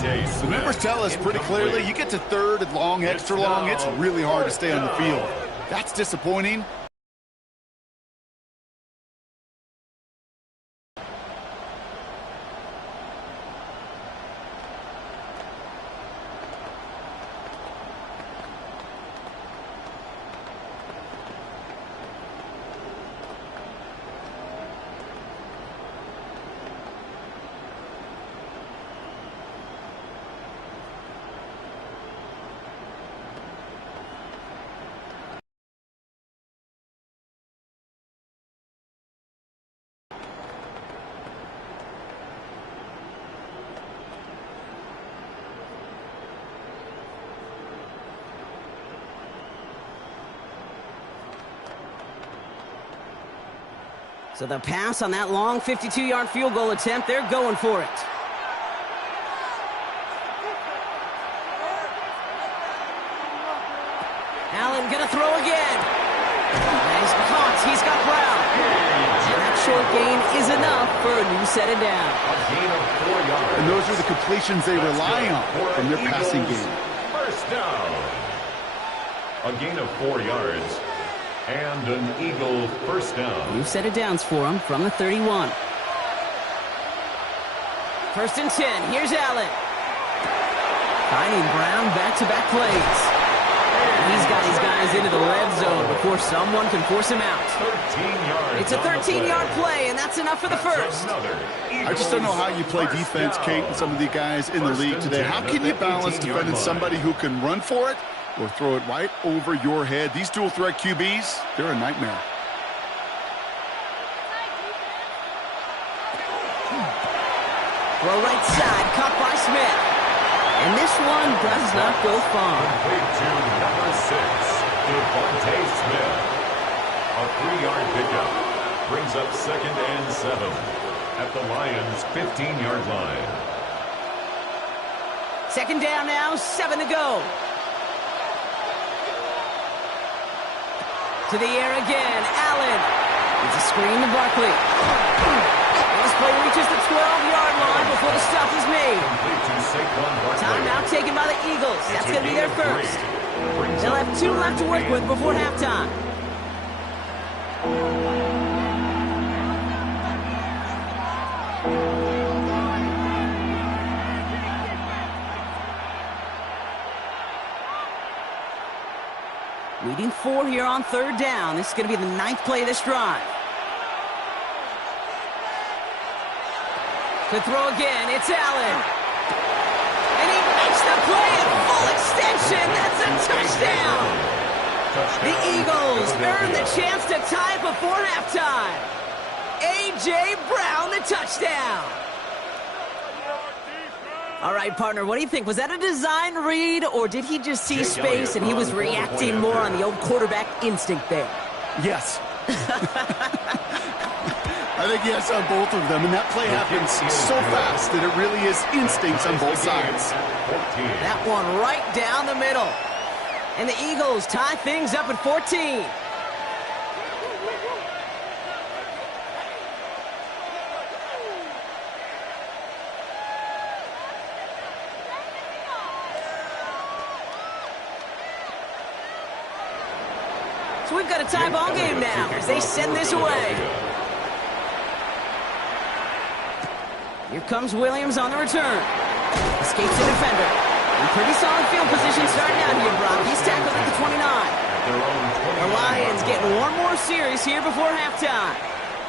The numbers tell us pretty clearly, you get to third and long, extra long, it's really hard to stay on the field. That's disappointing. So the pass on that long 52-yard field goal attempt, they're going for it. Allen gonna throw again. Nice caught. He's got Brown. And that short gain is enough for a new set of down. And those are the completions they rely on from their passing game. First down. A gain of 4 yards. And an Eagle first down. New set of downs for him from the 31. First and 10. Here's Allen. Finding Brown back-to-back plays. He's got his guys into the red zone before someone can force him out. 13 yards. It's a 13-yard play, and that's enough for the first. I just don't know how you play defense, Kate, and some of the guys in the league today. How can you balance defending somebody who can run for it or throw it right over your head? These dual-threat QBs, they're a nightmare. Throw right side, caught by Smith. And this one does not go far. Complete to number 6, Devontae Smith. A 3-yard pickup brings up 2nd and 7 at the Lions' 15-yard line. Second down now, 7 to go. To the air again, Allen. It's a screen to Barkley. And this play reaches the 12-yard line before the stop is made. Timeout taken by the Eagles. That's going to be their first. They'll have 2 left to work with before halftime. Leading 4 here on third down. This is going to be the 9th play of this drive. To throw again, it's Allen. And he makes the play at full extension. That's a touchdown. The Eagles earn the chance to tie it before halftime. A.J. Brown, the touchdown. All right, partner, what do you think? Was that a design read, or did he just see space and he was reacting more on the old quarterback instinct there? Yes. I think yes on both of them, and that play happens so fast that it really is instincts on both sides. That one right down the middle. And the Eagles tie things up at 14. So we've got a tie ball game now as they send this away. Here comes Williams on the return. Escapes the defender. In pretty solid field position starting out here, Brock. He's tackled at the 29. The Lions getting one more series here before halftime.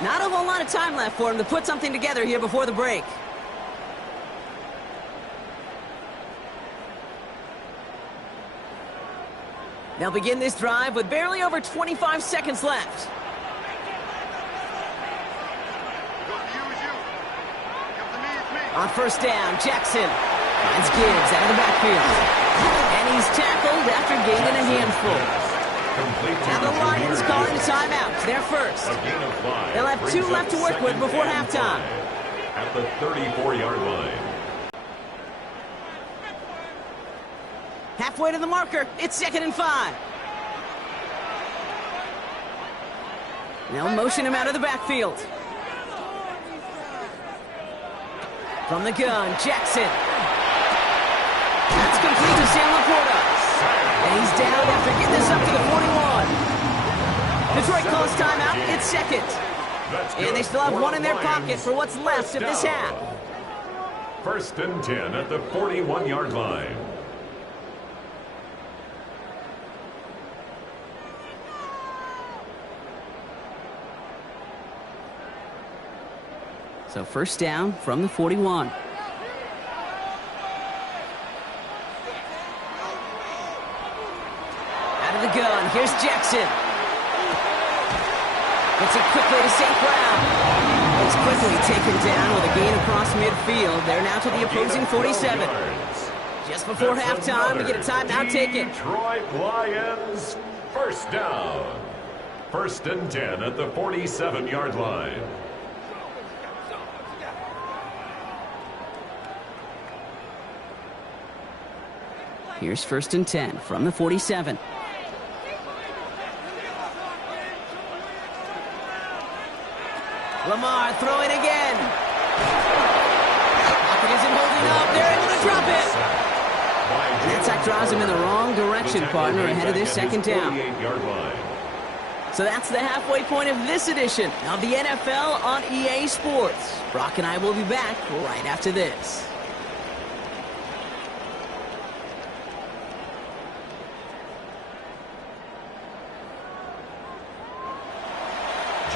Not a whole lot of time left for him to put something together here before the break. They'll begin this drive with barely over 25 seconds left. On first down, Jackson finds Gibbs out of the backfield. And he's tackled after gaining a handful. Now the Lions calling a timeout. They're first. They'll have 2 left to work with before halftime. At the 34-yard line. Halfway to the marker, it's 2nd and 5. They'll motion him out of the backfield. From the gun, Jackson. complete to Sam Laporta. And he's down after getting this up to the 41. Detroit calls timeout. It's second. And they still have one in their pocket for what's left of this half. 1st and 10 at the 41-yard line. So first down from the 41. Out of the gun, here's Jackson. Gets it quickly to St. Brown. It's quickly taken down with a gain across midfield. They're now to the opposing 47. Just before halftime, we get a timeout taken. Detroit Lions, first down. 1st and 10 at the 47-yard line. Here's 1st and 10 from the 47. Lamar throwing again. Pocket isn't holding up. They're able to drop it. And that sack drives him in the wrong direction, partner, ahead of this second down. So that's the halfway point of this edition of the NFL on EA Sports. Brock and I will be back right after this.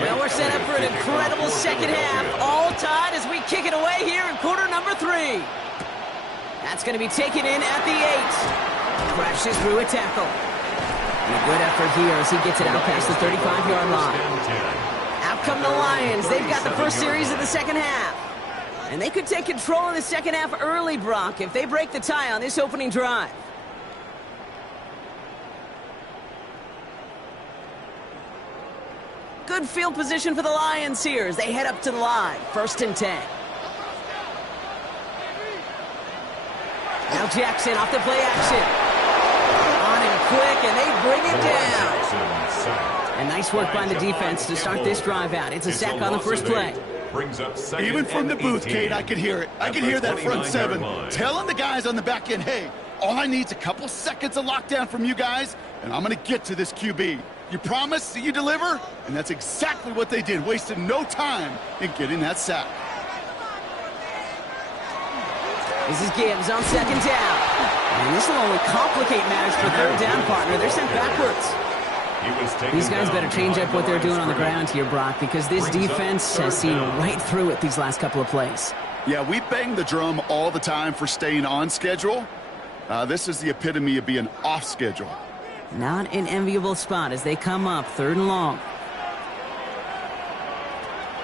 Well, we're set up for an incredible second half. All tied as we kick it away here in quarter number 3. That's going to be taken in at the 8. Crashes through a tackle. And a good effort here as he gets it out past the 35-yard line. Out come the Lions. They've got the first series of the second half. And they could take control in the second half early, Brock, if they break the tie on this opening drive. Good field position for the Lions here as they head up to the line. 1st and 10. Now Jackson off the play action. On him quick, and they bring it down. And nice work by the defense to start this drive out. It's a sack on the first play. Even from the booth, Kate, I could hear it. I could hear that front 7 telling the guys on the back end, hey, all I need is a couple seconds of lockdown from you guys, and I'm going to get to this QB. You promise that you deliver? And that's exactly what they did, wasted no time in getting that sack. This is Gibbs on second down. And this will only complicate matters for third down, partner. They're sent backwards. These guys better change up what they're doing on the ground here, Brock, because this defense has seen right through it these last couple of plays. Yeah, we bang the drum all the time for staying on schedule. This is the epitome of being off schedule. Not an enviable spot as they come up 3rd and long.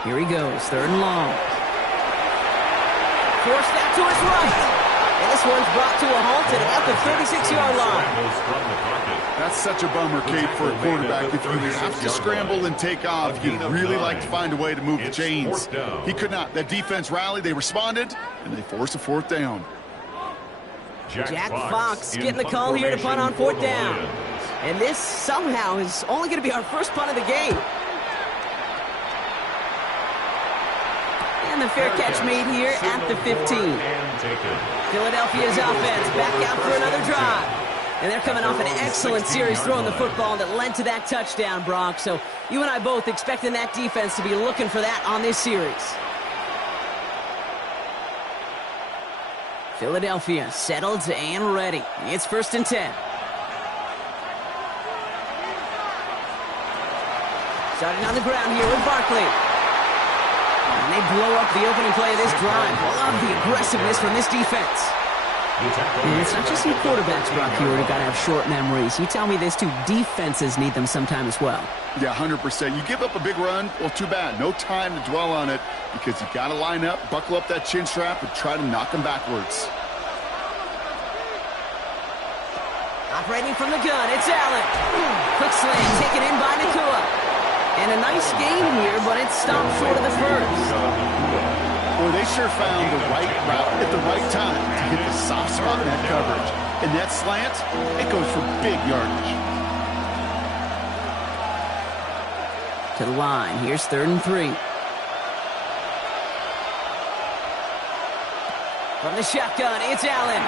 Here he goes, 3rd and long. Forced out to his right. And this one's brought to a halt at about the 36-yard line. That's such a bummer, Kate, for a quarterback. If you have to scramble and take off, you'd really like to find a way to move the chains. He could not. That defense rallied, they responded, and they forced a 4th down. Jack Fox getting the call here to punt on 4th down. And this somehow is only going to be our first punt of the game. And the fair catch made here at the 15. Philadelphia's offense back out for another drive. And they're coming off an excellent series throwing the football that led to that touchdown, Brock. So you and I both expecting that defense to be looking for that on this series. Philadelphia settled and ready. It's 1st and 10. Starting on the ground here with Barkley. And they blow up the opening play of this drive. Love the aggressiveness from this defense. And it's not just some quarterbacks, Brock, here who've got to have short memories. You tell me this too, defenses need them sometime as well. Yeah, 100%. You give up a big run, well, too bad. No time to dwell on it because you got to line up, buckle up that chin strap, and try to knock them backwards. Operating from the gun, it's Allen. Quick slant taken in by Nakua. And a nice gain here, but it's stopped short of the first. Boy, they sure found the right route at the right time to hit the soft spot in that coverage. And that slant, it goes for big yardage. To the line, here's 3rd and 3. From the shotgun, it's Allen.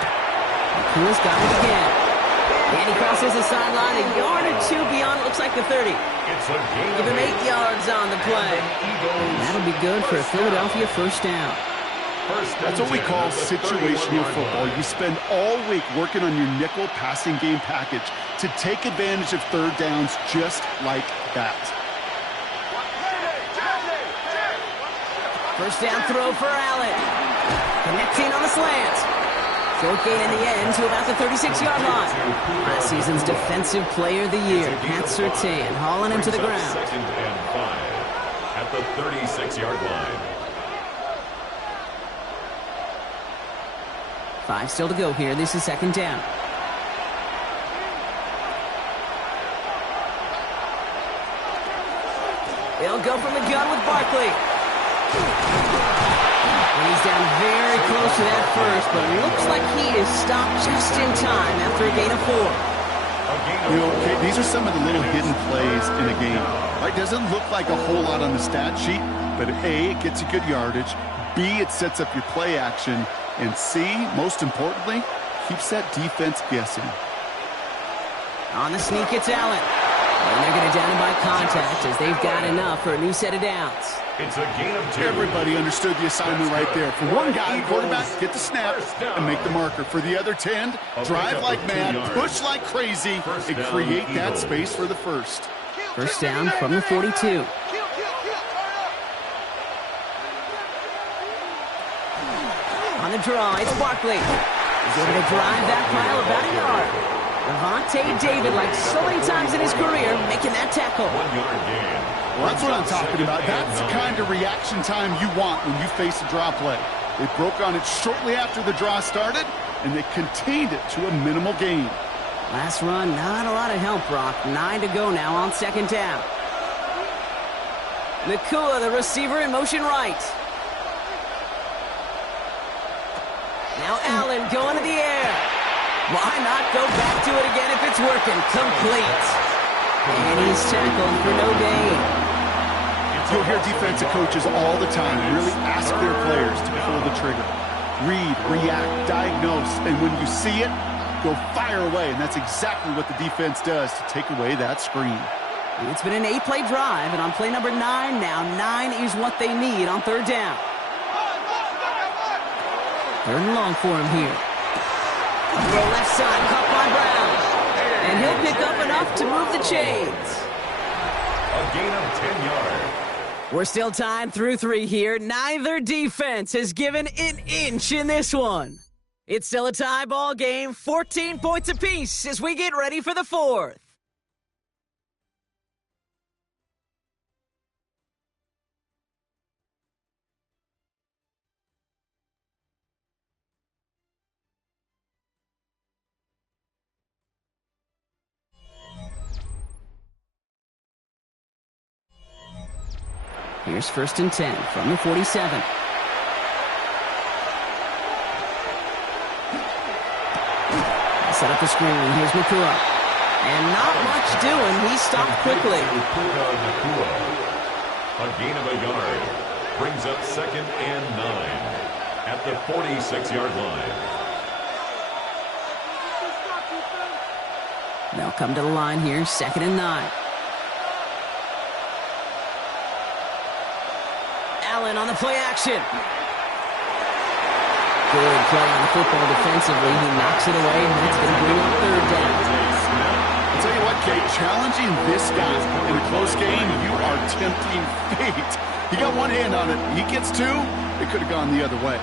Nakua's got it again. And he crosses the sideline a yard or two beyond, it looks like the 30. Give him 8 yards on the play. And that'll be good for a Philadelphia first down. That's what we call situational football. You spend all week working on your nickel passing game package to take advantage of third downs just like that. First down throw for Allen. Connecting on the slant. Short gain in the end to about the 36-yard line. Last season's Defensive Player of the Year, Pat Surtain, hauling him to the ground. Second and 5 at the 36-yard line. 5 still to go here. This is second down. They'll go from the gun with Barkley. He's down very close to that first, but looks like he is stopped just in time after a gain of 4. You know, okay, these are some of the little hidden plays in a game. Right? Doesn't look like a whole lot on the stat sheet, but A, it gets you good yardage. B, it sets up your play action. And C, most importantly, keeps that defense guessing. On the sneak, it's Allen. And they're going to down him by contact as they've got enough for a new set of downs. It's a gain of 2. Everybody understood the assignment right there. For one guy, quarterback, get the snap and make the marker. For the other 10, drive like mad, push like crazy, and create that space for the first. First down from the 42. On the draw, it's Barkley. He's able to drive that pile about a yard. Lavonte David, like so many times in his career, making that tackle. 1 yard gain. Well, that's what I'm talking about. That's the kind of reaction time you want when you face a draw play. They broke on it shortly after the draw started, and they contained it to a minimal gain. Last run, not a lot of help, Brock. 9 to go now on second down. Nakua, the receiver, in motion right. Now Allen going to the air. Why not go back to it again if it's working? Complete. And he's tackled for no gain. You'll hear defensive coaches all the time really ask their players to pull the trigger. Read, react, diagnose, and when you see it, go fire away. And that's exactly what the defense does to take away that screen. It's been an 8-play drive, and on play number 9 now, 9 is what they need on third down. Third and long for him here. Throw left side, caught by Brown. And he'll pick up enough to move the chains. A gain of 10 yards. We're still tied through 3 here. Neither defense has given an inch in this one. It's still a tie ball game, 14 points apiece as we get ready for the 4th. Here's first and 10 from the 47. Set up the screen. Here's Nakua. And not much doing. He stopped quickly. A gain of a yard. Brings up second and 9 at the 46-yard line. They'll come to the line here, second and 9. Allen on the play action. Good play on the football defensively. He knocks it away, and that's going to bring up third down. I'll tell you what, Kate, challenging this guy in a close game, you are tempting fate. He got one hand on it. He gets 2. It could have gone the other way.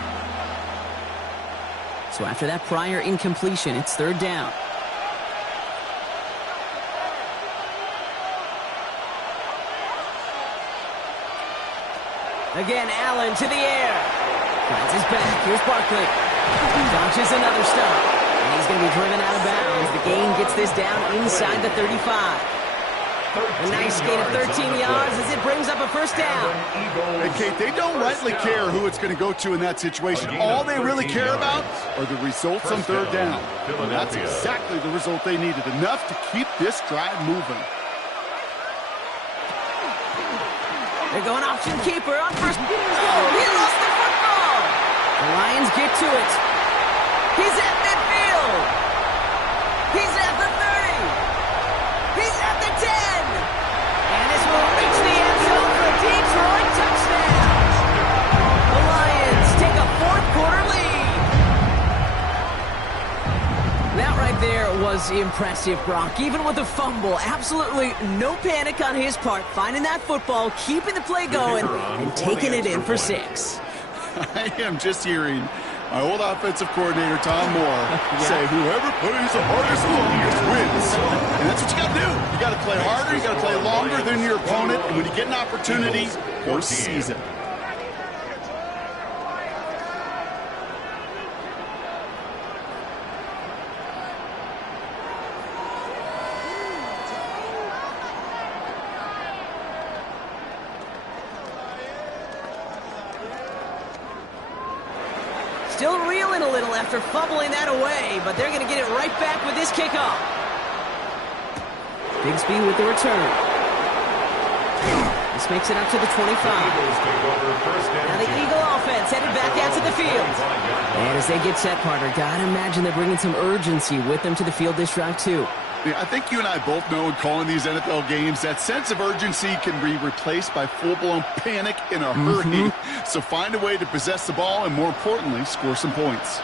So after that prior incompletion, it's third down. Again, Allen to the air. Finds his back. Here's Barkley. Dodges another stop. And he's going to be driven out of bounds. The gain gets this down inside the 35. A nice gain of 13 yards as it brings up a first down. Hey, Kate, they don't rightly care who it's going to go to in that situation. All they really care about are the results on third down. And that's exactly the result they needed. Enough to keep this drive moving. They're going option keeper on first. Oh, he lost the football. The Lions get to it. He's at midfield. He's at the 30. He's at the 10. And this will reach the end zone for a Detroit touchdown. The Lions take a fourth-quarter lead. That right there was impressive, Brock. Even with a fumble, absolutely no panic on his part. Finding that football, keeping the play going, and taking it in for 6. I am just hearing my old offensive coordinator, Tom Moore, say whoever plays the hardest longest wins. And that's what you got to do. You got to play harder, you got to play longer than your opponent, and when you get an opportunity, go seize it. Still reeling a little after fumbling that away, but they're going to get it right back with this kickoff. Bigsby with the return. This makes it up to the 25. Now the Eagle offense headed back out to the field. And as they get set, partner, gotta imagine they're bringing some urgency with them to the field this drive too. Yeah, I think you and I both know in calling these NFL games that sense of urgency can be replaced by full-blown panic in a hurry. So find a way to possess the ball and, more importantly, score some points.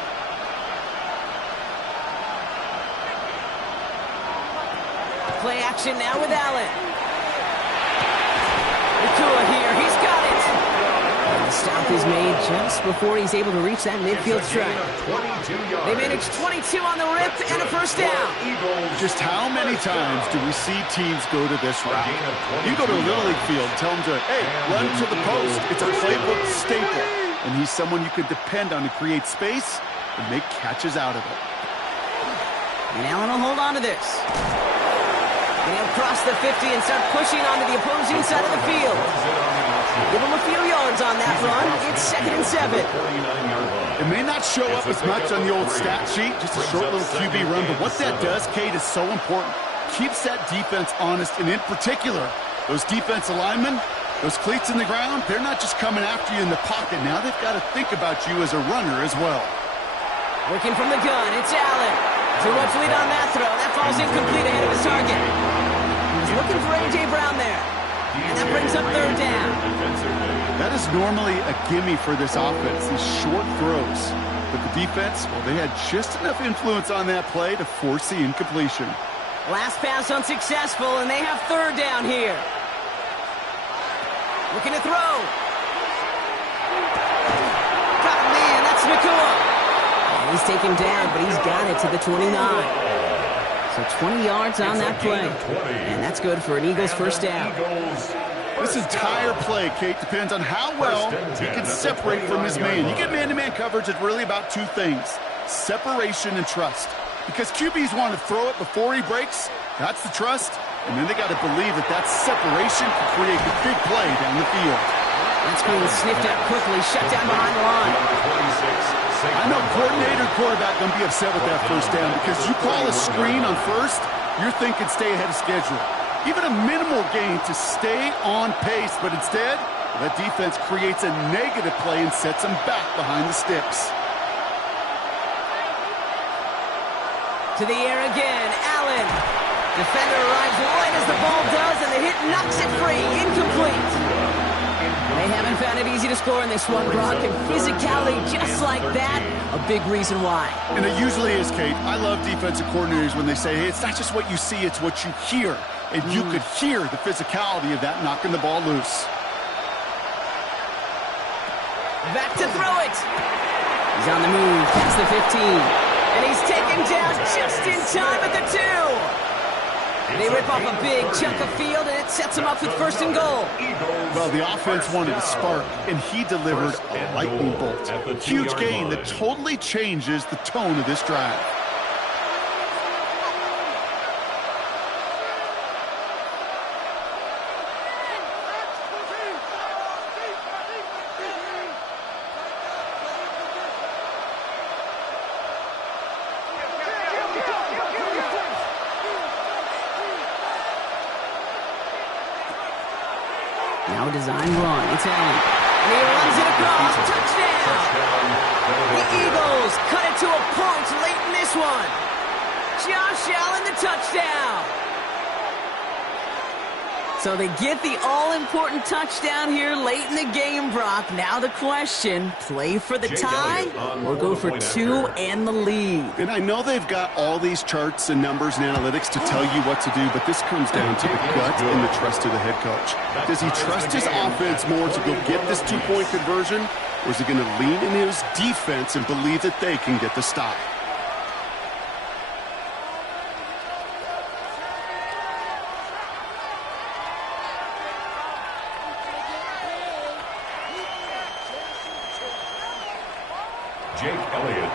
Play action now with Allen. Nakua here, he's got it. And the stop is made just before he's able to reach that midfield strike. They managed 22 on the rip and a first down. Just how many times do we see teams go to this route? You go to a Little League field, tell them to, hey, run to the post. It's a playbook staple. And he's someone you could depend on to create space and make catches out of it. And Allen will hold on to this. And he'll cross the 50 and start pushing onto the opposing side of the field. Give him a few yards on that run. It's 2nd and 7. It may not show up as much on the old stat sheet, just a short little QB run, but what that does, Kate, is so important. Keeps that defense honest, and in particular, those defensive linemen, those cleats in the ground, they're not just coming after you in the pocket. Now they've got to think about you as a runner as well. Working from the gun, it's Allen. Too much lead on that throw. That falls incomplete ahead of his target. He's looking for A.J. Brown there. And that brings up 3rd down. That is normally a gimme for this offense, these short throws. But the defense, well, they had just enough influence on that play to force the incompletion. Last pass unsuccessful, and they have 3rd down here. Looking to throw. Got a man, that's Nakua. And he's taken down, but he's got it to the 29. So 20 yards on that play. And that's good for an Eagles first down. This entire play, Kate, depends on how well he can separate from his man. You get man-to-man coverage, it's really about two things: separation and trust. Because QBs want to throw it before he breaks, that's the trust. And then they got to believe that that separation can create a big play down the field. That's being sniffed out quickly, shut down behind the line. I know coordinator and quarterback going to be upset with that first down because you call a screen on first, you're thinking stay ahead of schedule. Even a minimal gain to stay on pace, but instead, that defense creates a negative play and sets them back behind the sticks. To the air again, Allen. Defender arrives right as the ball does, and the hit knocks it free. Incomplete. They haven't found it easy to score in this one, Brock, and physicality just like that, a big reason why. And it usually is, Kate. I love defensive coordinators when they say, hey, it's not just what you see, it's what you hear. And you could hear the physicality of that knocking the ball loose. Back to throw it. He's on the move, past the 15. And he's taken down just in time at the 2. They rip off a big chunk of field, and it sets him up with 1st and goal. Well, the offense wanted a spark, and he delivered a lightning bolt. Huge gain that totally changes the tone of this drive. Now a design run. It's Allen. And he runs it across. Touchdown. The Eagles cut it to a point late in this one. Josh Allen, the touchdown. So they get the all-important touchdown here late in the game, Brock. Now the question, play for the tie or go for two and the lead? And I know they've got all these charts and numbers and analytics to tell you what to do, but this comes down to the gut and the trust of the head coach. Does he trust his offense more to go get this two-point conversion, or is he going to lean in his defense and believe that they can get the stop?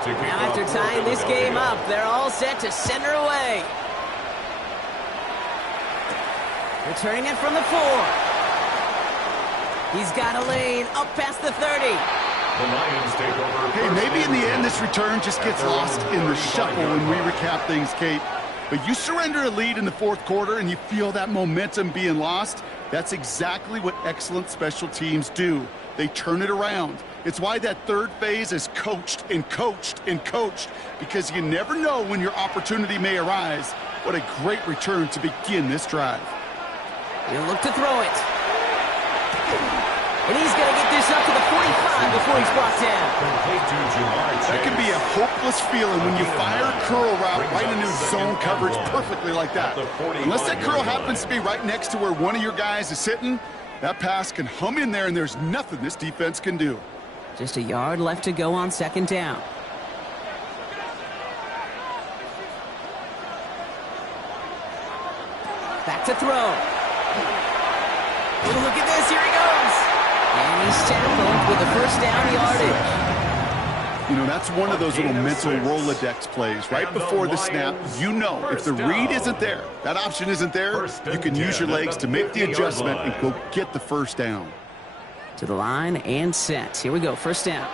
Now after tying this game up, they're all set to send her away. Returning it from the 4. He's got a lane up past the 30. The Lions take over. Hey, maybe in the end this return just gets lost in the shuffle when we recap things, Kate. But you surrender a lead in the fourth quarter and you feel that momentum being lost. That's exactly what excellent special teams do. They turn it around. It's why that third phase is coached and coached and coached, because you never know when your opportunity may arise. What a great return to begin this drive. He'll look to throw it. And he's going to get this up to the 45 before he's brought down. That can be a hopeless feeling when you fire a curl route right into zone coverage perfectly like that. Unless that curl happens to be right next to where one of your guys is sitting, that pass can hum in there and there's nothing this defense can do. Just a yard left to go on second down. Back to throw. Look at this, here he goes. And he's tackled with the first down yardage. You know, that's one of those little mental Rolodex plays. Right before the snap, you know if the read isn't there, that option isn't there, you can use your legs to make the adjustment and go get the first down. To the line and set. Here we go, first down.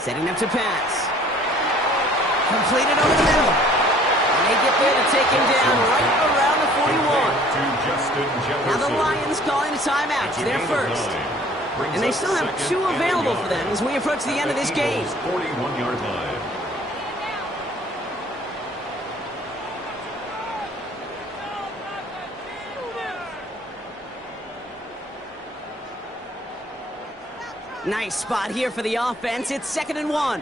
Setting up to pass. Completed over the middle. And they get there to take him down right around the 41. Now the Lions calling a timeout. They're first. And they still have 2 available for them as we approach the end of this game. 41-yard line. Nice spot here for the offense. It's 2nd and 1.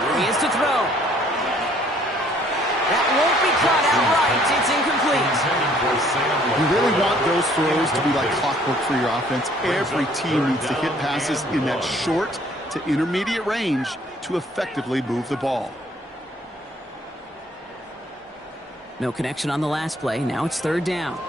Here he is to throw. That won't be caught outright. It's incomplete. You really want those throws to be like clockwork for your offense. Every team needs to hit passes in that short to intermediate range to effectively move the ball. No connection on the last play. Now it's 3rd down.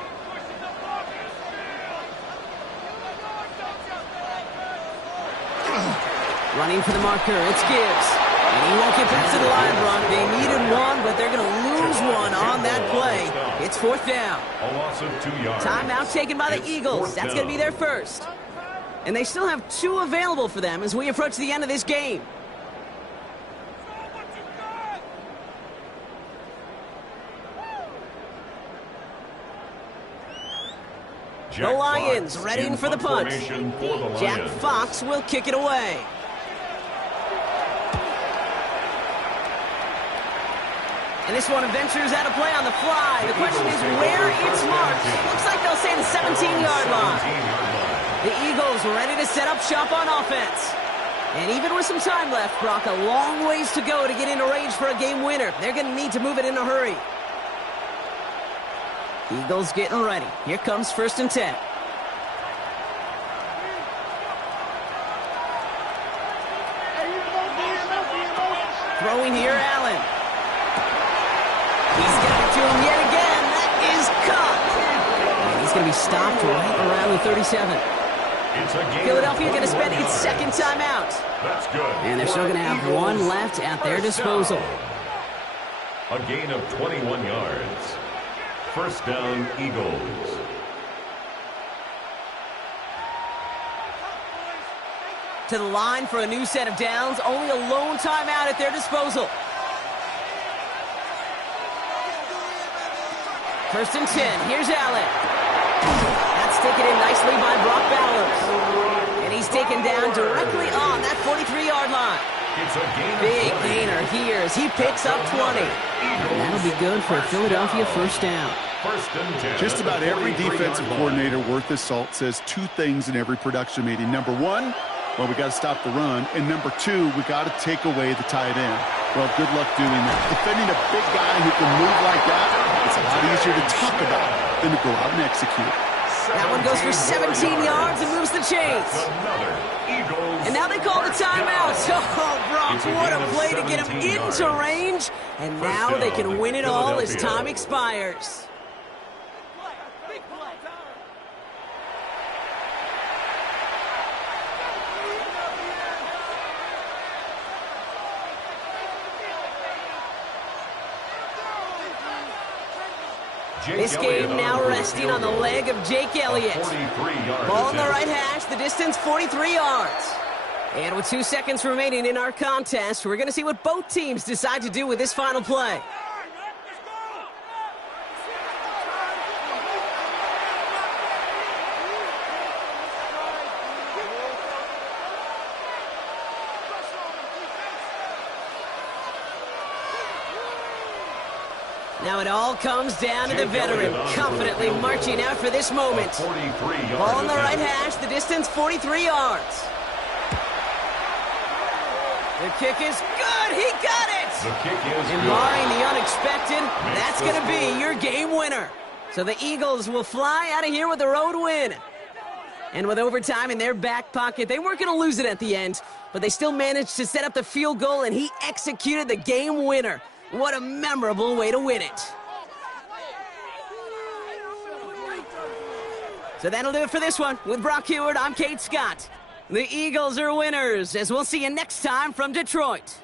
Running for the marker, it's Gibbs. And he won't get back to the line, Brock. They needed one, but they're going to lose one on that play. It's 4th down. A loss of 2 yards. Timeout taken by the Eagles. That's going to be their first. And they still have 2 available for them as we approach the end of this game. The Lions readying for the punt. Jack Fox will kick it away. And this one ventures out of play on the fly. The question is where it's marked. It looks like they'll say the 17-yard line. The Eagles ready to set up shop on offense. And even with some time left, Brock, a long ways to go to get into range for a game winner. They're going to need to move it in a hurry. Eagles getting ready. Here comes 1st and 10. Throwing here, Allen. He's got it to him yet again. That is caught. And he's going to be stopped right around the 37. Philadelphia going to spend its 2nd timeout. That's good. And they're still going to have 1 left at their disposal. A gain of 21 yards. First down, Eagles. To the line for a new set of downs. Only a lone timeout at their disposal. First and 10. Here's Allen. That's taken in nicely by Brock Bowers. And he's taken down directly on that 43-yard line. It's a gain of Big 20. gainer here as he picks up 20. And that'll be good for a Philadelphia first down. First and 10. Just about every defensive coordinator worth his salt says two things in every production meeting. Number one, well, we got to stop the run. And number two, we got to take away the tight end. Well, good luck doing that. Defending a big guy who can move like that, it's a lot easier to talk about than to go out and execute. That one goes for 17 yards and moves the chains. Another Eagles. And now they call the timeout. Oh, Brock, what a play to get him into range. And now they can win it all as time expires. This game now resting on the leg of Jake Elliott. Ball on the right hash, the distance 43 yards. And with 2 seconds remaining in our contest, we're going to see what both teams decide to do with this final play. Now it all comes down to the veteran, confidently marching out for this moment. Ball on the right hash, the distance 43 yards. The kick is good, he got it! The kick is And good. barring the unexpected, that's going to be your game winner. So the Eagles will fly out of here with a road win. And with overtime in their back pocket, they weren't going to lose it at the end, but they still managed to set up the field goal, and he executed the game winner. What a memorable way to win it. So that'll do it for this one. With Brock Huard, I'm Kate Scott. The Eagles are winners, as we'll see you next time from Detroit.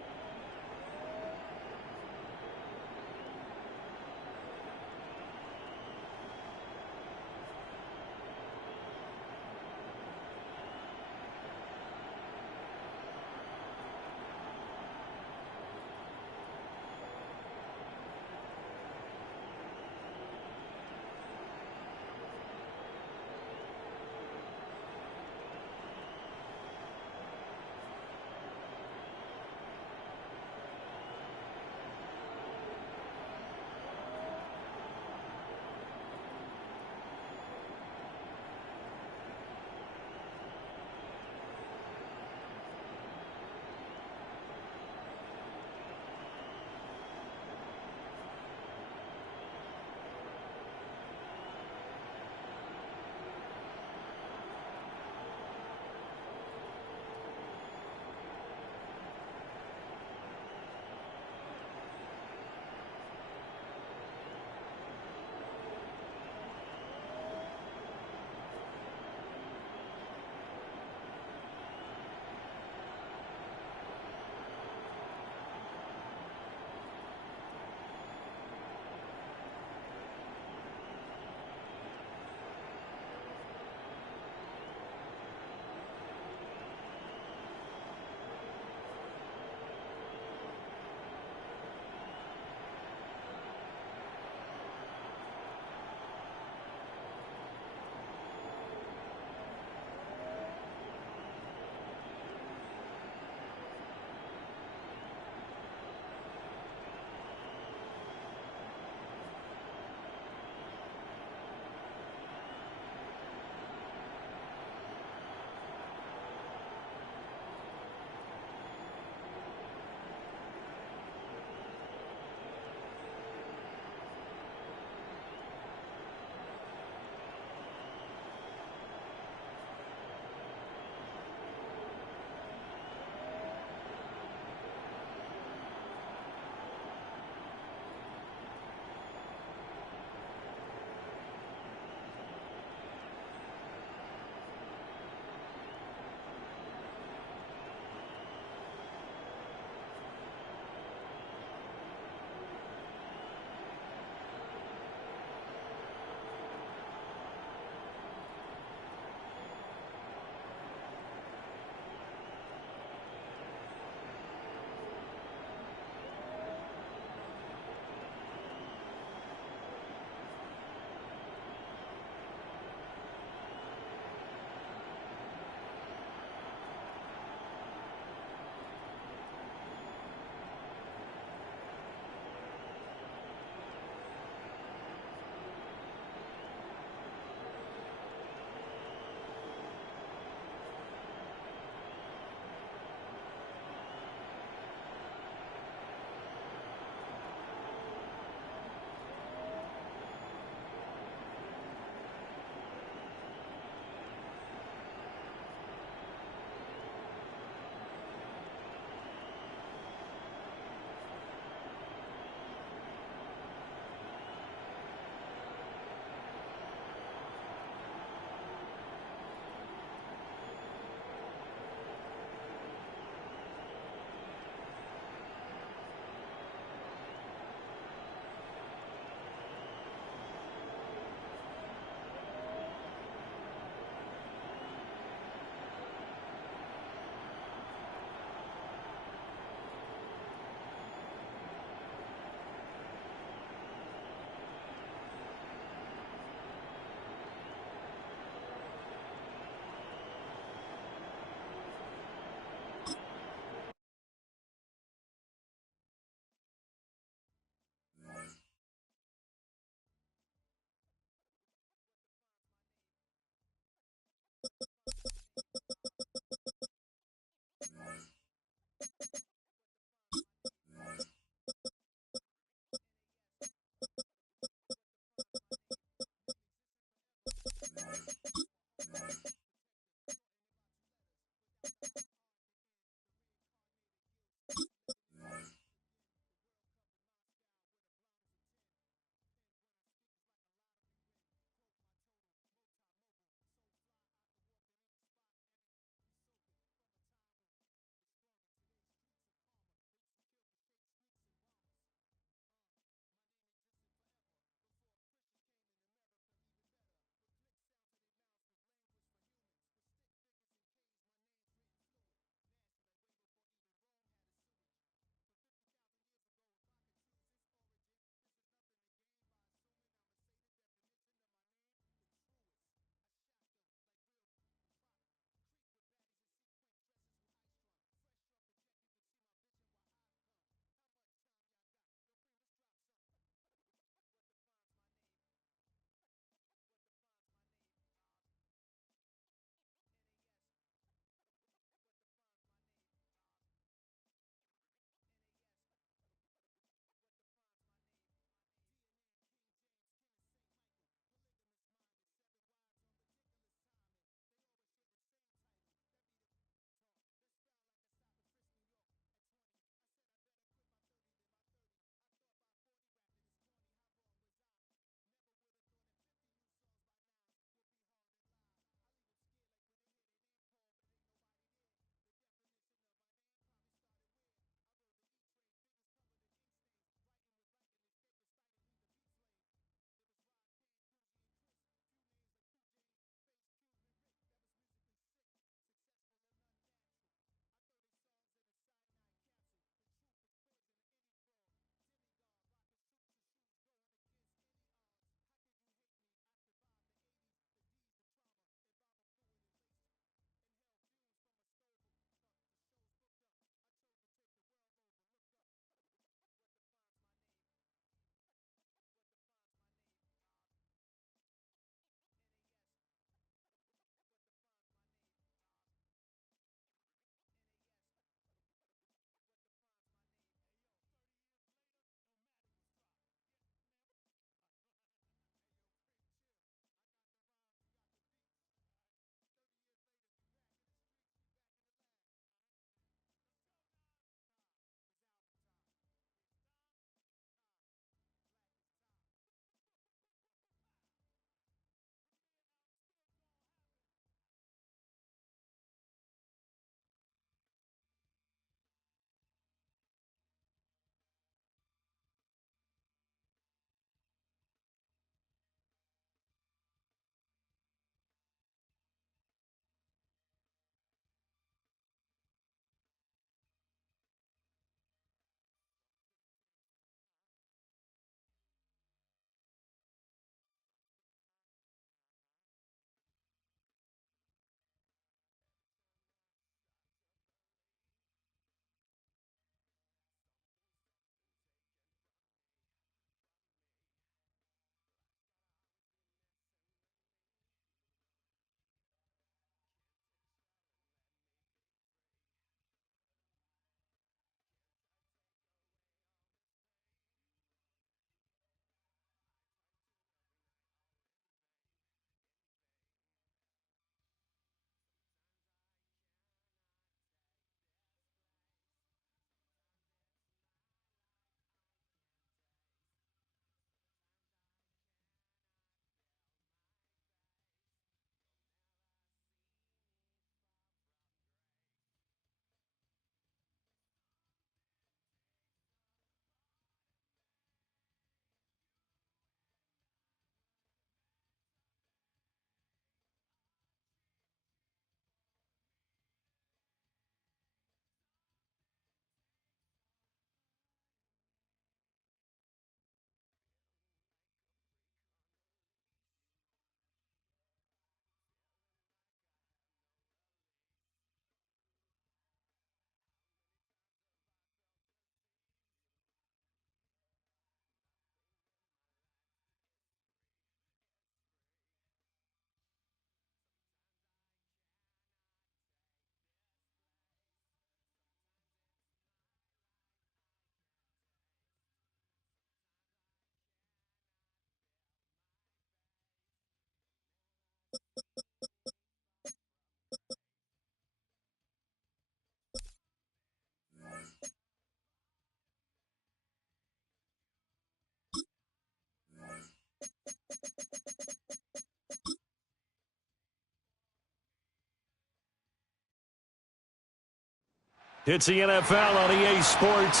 It's the NFL on EA Sports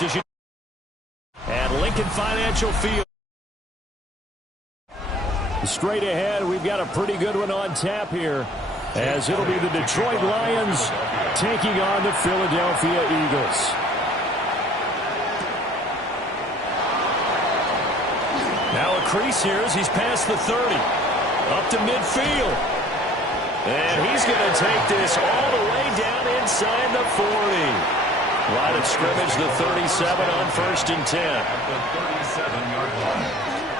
at Lincoln Financial Field. Straight ahead, we've got a pretty good one on tap here, as it'll be the Detroit Lions taking on the Philadelphia Eagles. Now a crease here as he's past the 30. Up to midfield. And he's going to take this all the way down inside the 40. Line of scrimmage, the 37 on 1st and 10.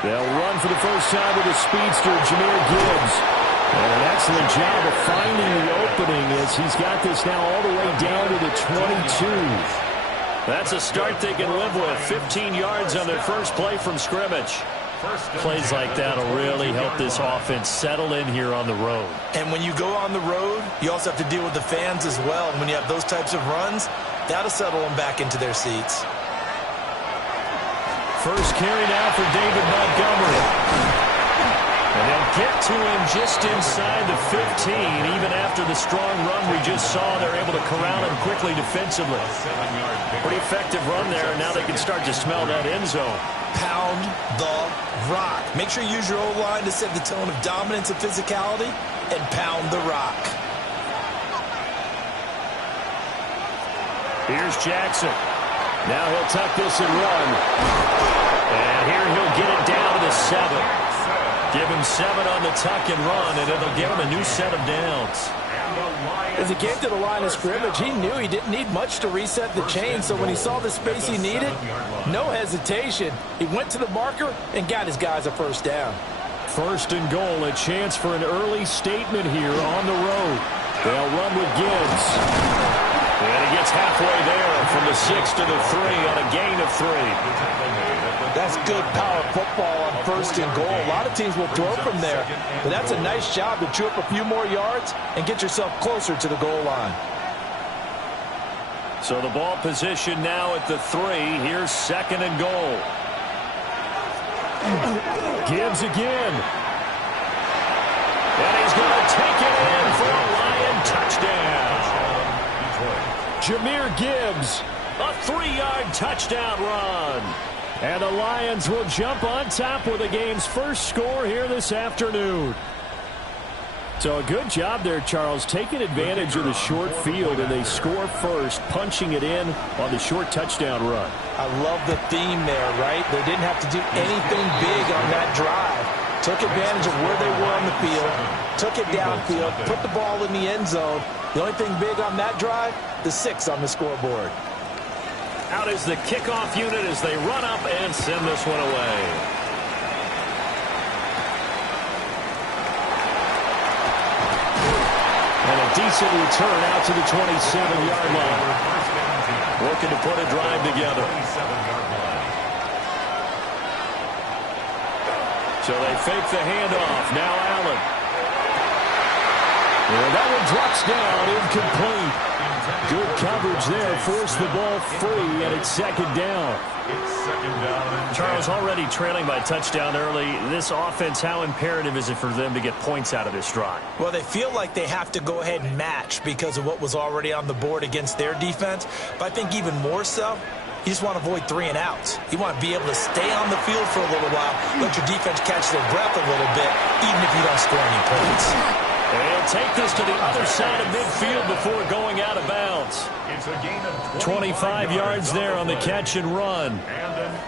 They'll run for the first time with the speedster, Jahmyr Gibbs. And an excellent job of finding the opening as he's got this now all the way down to the 22. That's a start they can live with. 15 yards on their first play from scrimmage. Plays like that will really help this offense settle in here on the road. And when you go on the road, you also have to deal with the fans as well. And when you have those types of runs, that'll settle them back into their seats. First carry now for David Montgomery. And they'll get to him just inside the 15. Even after the strong run we just saw, they're able to corral him quickly defensively. Pretty effective run there, and now they can start to smell that end zone. Pound the rock. Make sure you use your O-line to set the tone of dominance and physicality, and pound the rock. Here's Jackson. Now he'll tuck this and run. And here he'll get it down to the 7. Give him 7 on the tuck and run, and it'll give him a new set of downs. As he came to the line of scrimmage, he knew he didn't need much to reset the chain, so when he saw the space he needed, no hesitation. He went to the marker and got his guys a first down. First and goal, a chance for an early statement here on the road. They'll run with Gibbs. And he gets halfway there from the 6 to the 3 on a gain of 3. That's good power football on first and goal. A lot of teams will throw from there, but that's a nice job to chew up a few more yards and get yourself closer to the goal line. So the ball position now at the 3. Here's 2nd and goal. Gibbs again. And he's going to take it in for a Lion touchdown. Jahmyr Gibbs, a 3-yard touchdown run. And the Lions will jump on top with the game's first score here this afternoon. So a good job there, Charles, taking advantage of the short field, and they score first, punching it in on the short touchdown run. I love the theme there, right? They didn't have to do anything big on that drive. Took advantage of where they were on the field, took it downfield, put the ball in the end zone. The only thing big on that drive, the 6 on the scoreboard. Out is the kickoff unit as they run up and send this one away. And a decent return out to the 27-yard line. Working to put a drive together. So they fake the handoff. Now Allen. And that one drops down, incomplete. Good coverage there, forced the ball free, and it's 2nd down. Charles, already trailing by touchdown early. This offense, how imperative is it for them to get points out of this drive? Well, they feel like they have to go ahead and match because of what was already on the board against their defense. But I think even more so, you just want to avoid 3 and outs. You want to be able to stay on the field for a little while, let your defense catch their breath a little bit, even if you don't score any points. They'll take this to the other side of midfield before going out of bounds. 25 yards there on the catch and run.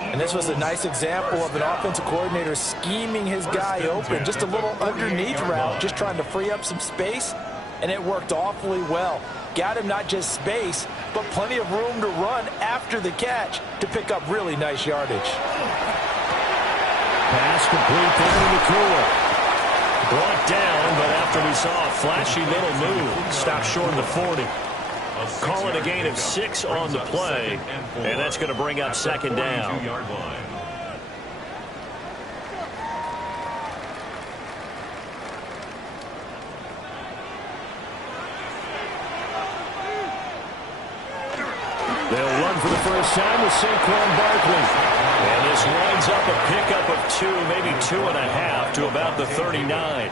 And this was a nice example of an offensive coordinator scheming his guy open. Just a little underneath route, just trying to free up some space, and it worked awfully well. Got him not just space, but plenty of room to run after the catch to pick up really nice yardage. Pass complete there to McCool. Brought down, but after we saw a flashy little move, stopped short of the 40. Call it a gain of 6 on the play, and that's going to bring up 2nd down. They'll run for the first time with Saquon Barkley. And this winds up a pickup of 2, maybe 2.5 to about the 39.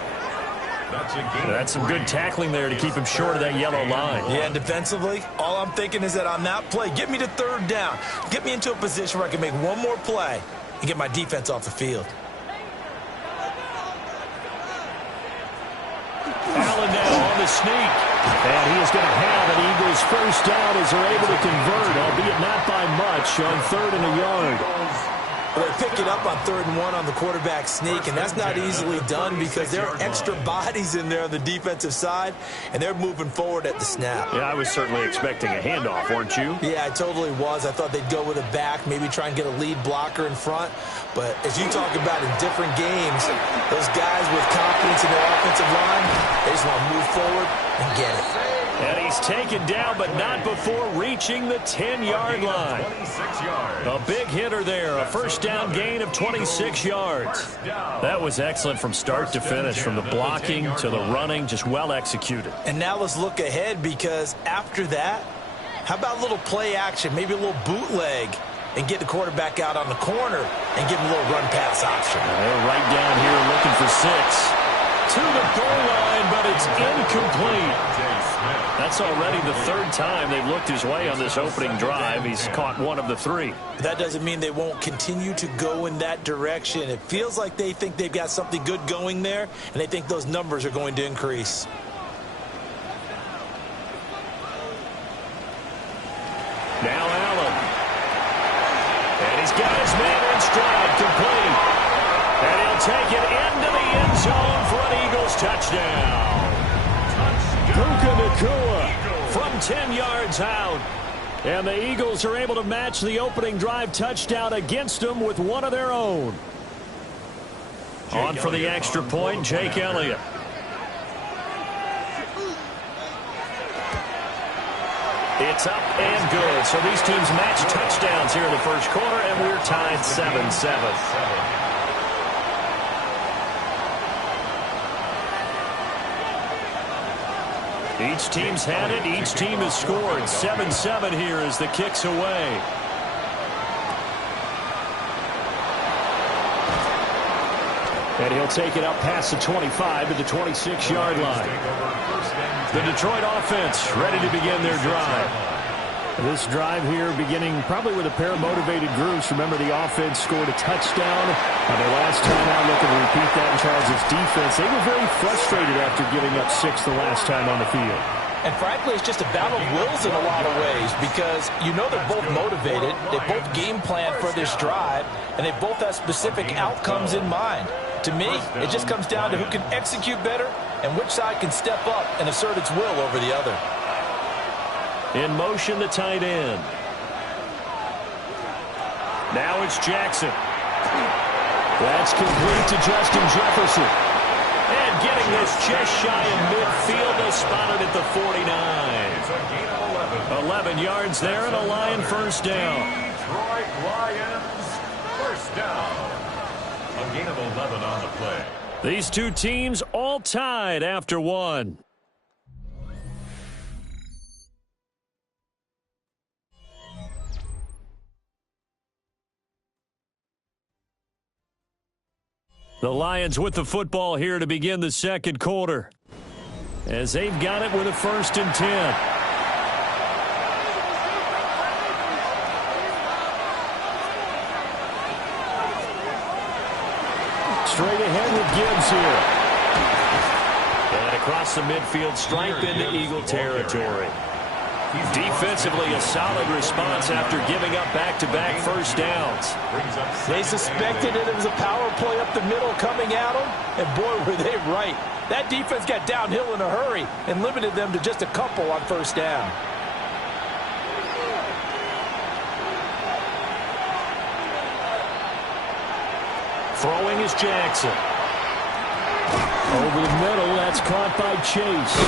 That's some good tackling there to keep him short of that yellow line. Yeah, and defensively, all I'm thinking is that on that play, get me to third down. Get me into a position where I can make one more play and get my defense off the field. Allen now on the sneak. And he is going to have an Eagles first down as they're able to convert, albeit not by much, on 3rd and a yard. Well, they pick it up on 3rd and 1 on the quarterback sneak, and that's not easily done because there are extra bodies in there on the defensive side, and they're moving forward at the snap. Yeah, I was certainly expecting a handoff, weren't you? Yeah, I totally was. I thought they'd go with a back, maybe try and get a lead blocker in front. But as you talk about in different games, those guys with confidence in their offensive line, they just want to move forward and get it. And he's taken down, but not before reaching the 10-yard line. A big hitter there, a first down gain of 26 yards. That was excellent from start to finish, from the blocking to the running, just well executed. And now let's look ahead, because after that, how about a little play action, maybe a little bootleg, and get the quarterback out on the corner and give him a little run-pass option. They're right down here looking for 6. To the goal line, but it's incomplete. That's already the 3rd time they've looked his way on this opening drive. He's caught 1 of the 3. That doesn't mean they won't continue to go in that direction. It feels like they think they've got something good going there, and they think those numbers are going to increase. Now Allen. And he's got his man in stride, complete. And he'll take it into the end zone for an Eagles touchdown. Puka Nacua from 10 yards out. And the Eagles are able to match the opening drive touchdown against them with one of their own. On for the extra point, Jake Elliott. It's up and good. So these teams match touchdowns here in the first quarter, and we're tied 7-7. Each team's had it. Each team has scored. 7-7 here as the kick's away. And he'll take it up past the 25 to the 26-yard line. The Detroit offense ready to begin their drive. This drive here beginning probably with a pair of motivated groups. Remember, the offense scored a touchdown on their last time out. Looking to repeat that in Charles' defense. They were very frustrated after giving up 6 the last time on the field. And frankly, it's just a battle of wills in a lot of ways, because you know they're both motivated. They both game plan for this drive, and they both have specific outcomes in mind. To me, it just comes down to who can execute better and which side can step up and assert its will over the other. In motion, the tight end. Now it's Jackson. That's complete to Justin Jefferson. And getting this just shy of midfield, they spotted at the 49. 11 yards there and a Lion first down. Detroit Lions first down. A gain of 11 on the play. These two teams all tied after 1. The Lions with the football here to begin the second quarter, as they've got it with a 1st and 10. Straight ahead with Gibbs here. And across the midfield stripe into Eagle territory. Defensively, a solid response after giving up back-to-back first downs. They suspected it was a power play up the middle coming at them, and boy, were they right. That defense got downhill in a hurry and limited them to just a couple on first down. Throwing is Jackson. Over the middle, that's caught by Chase.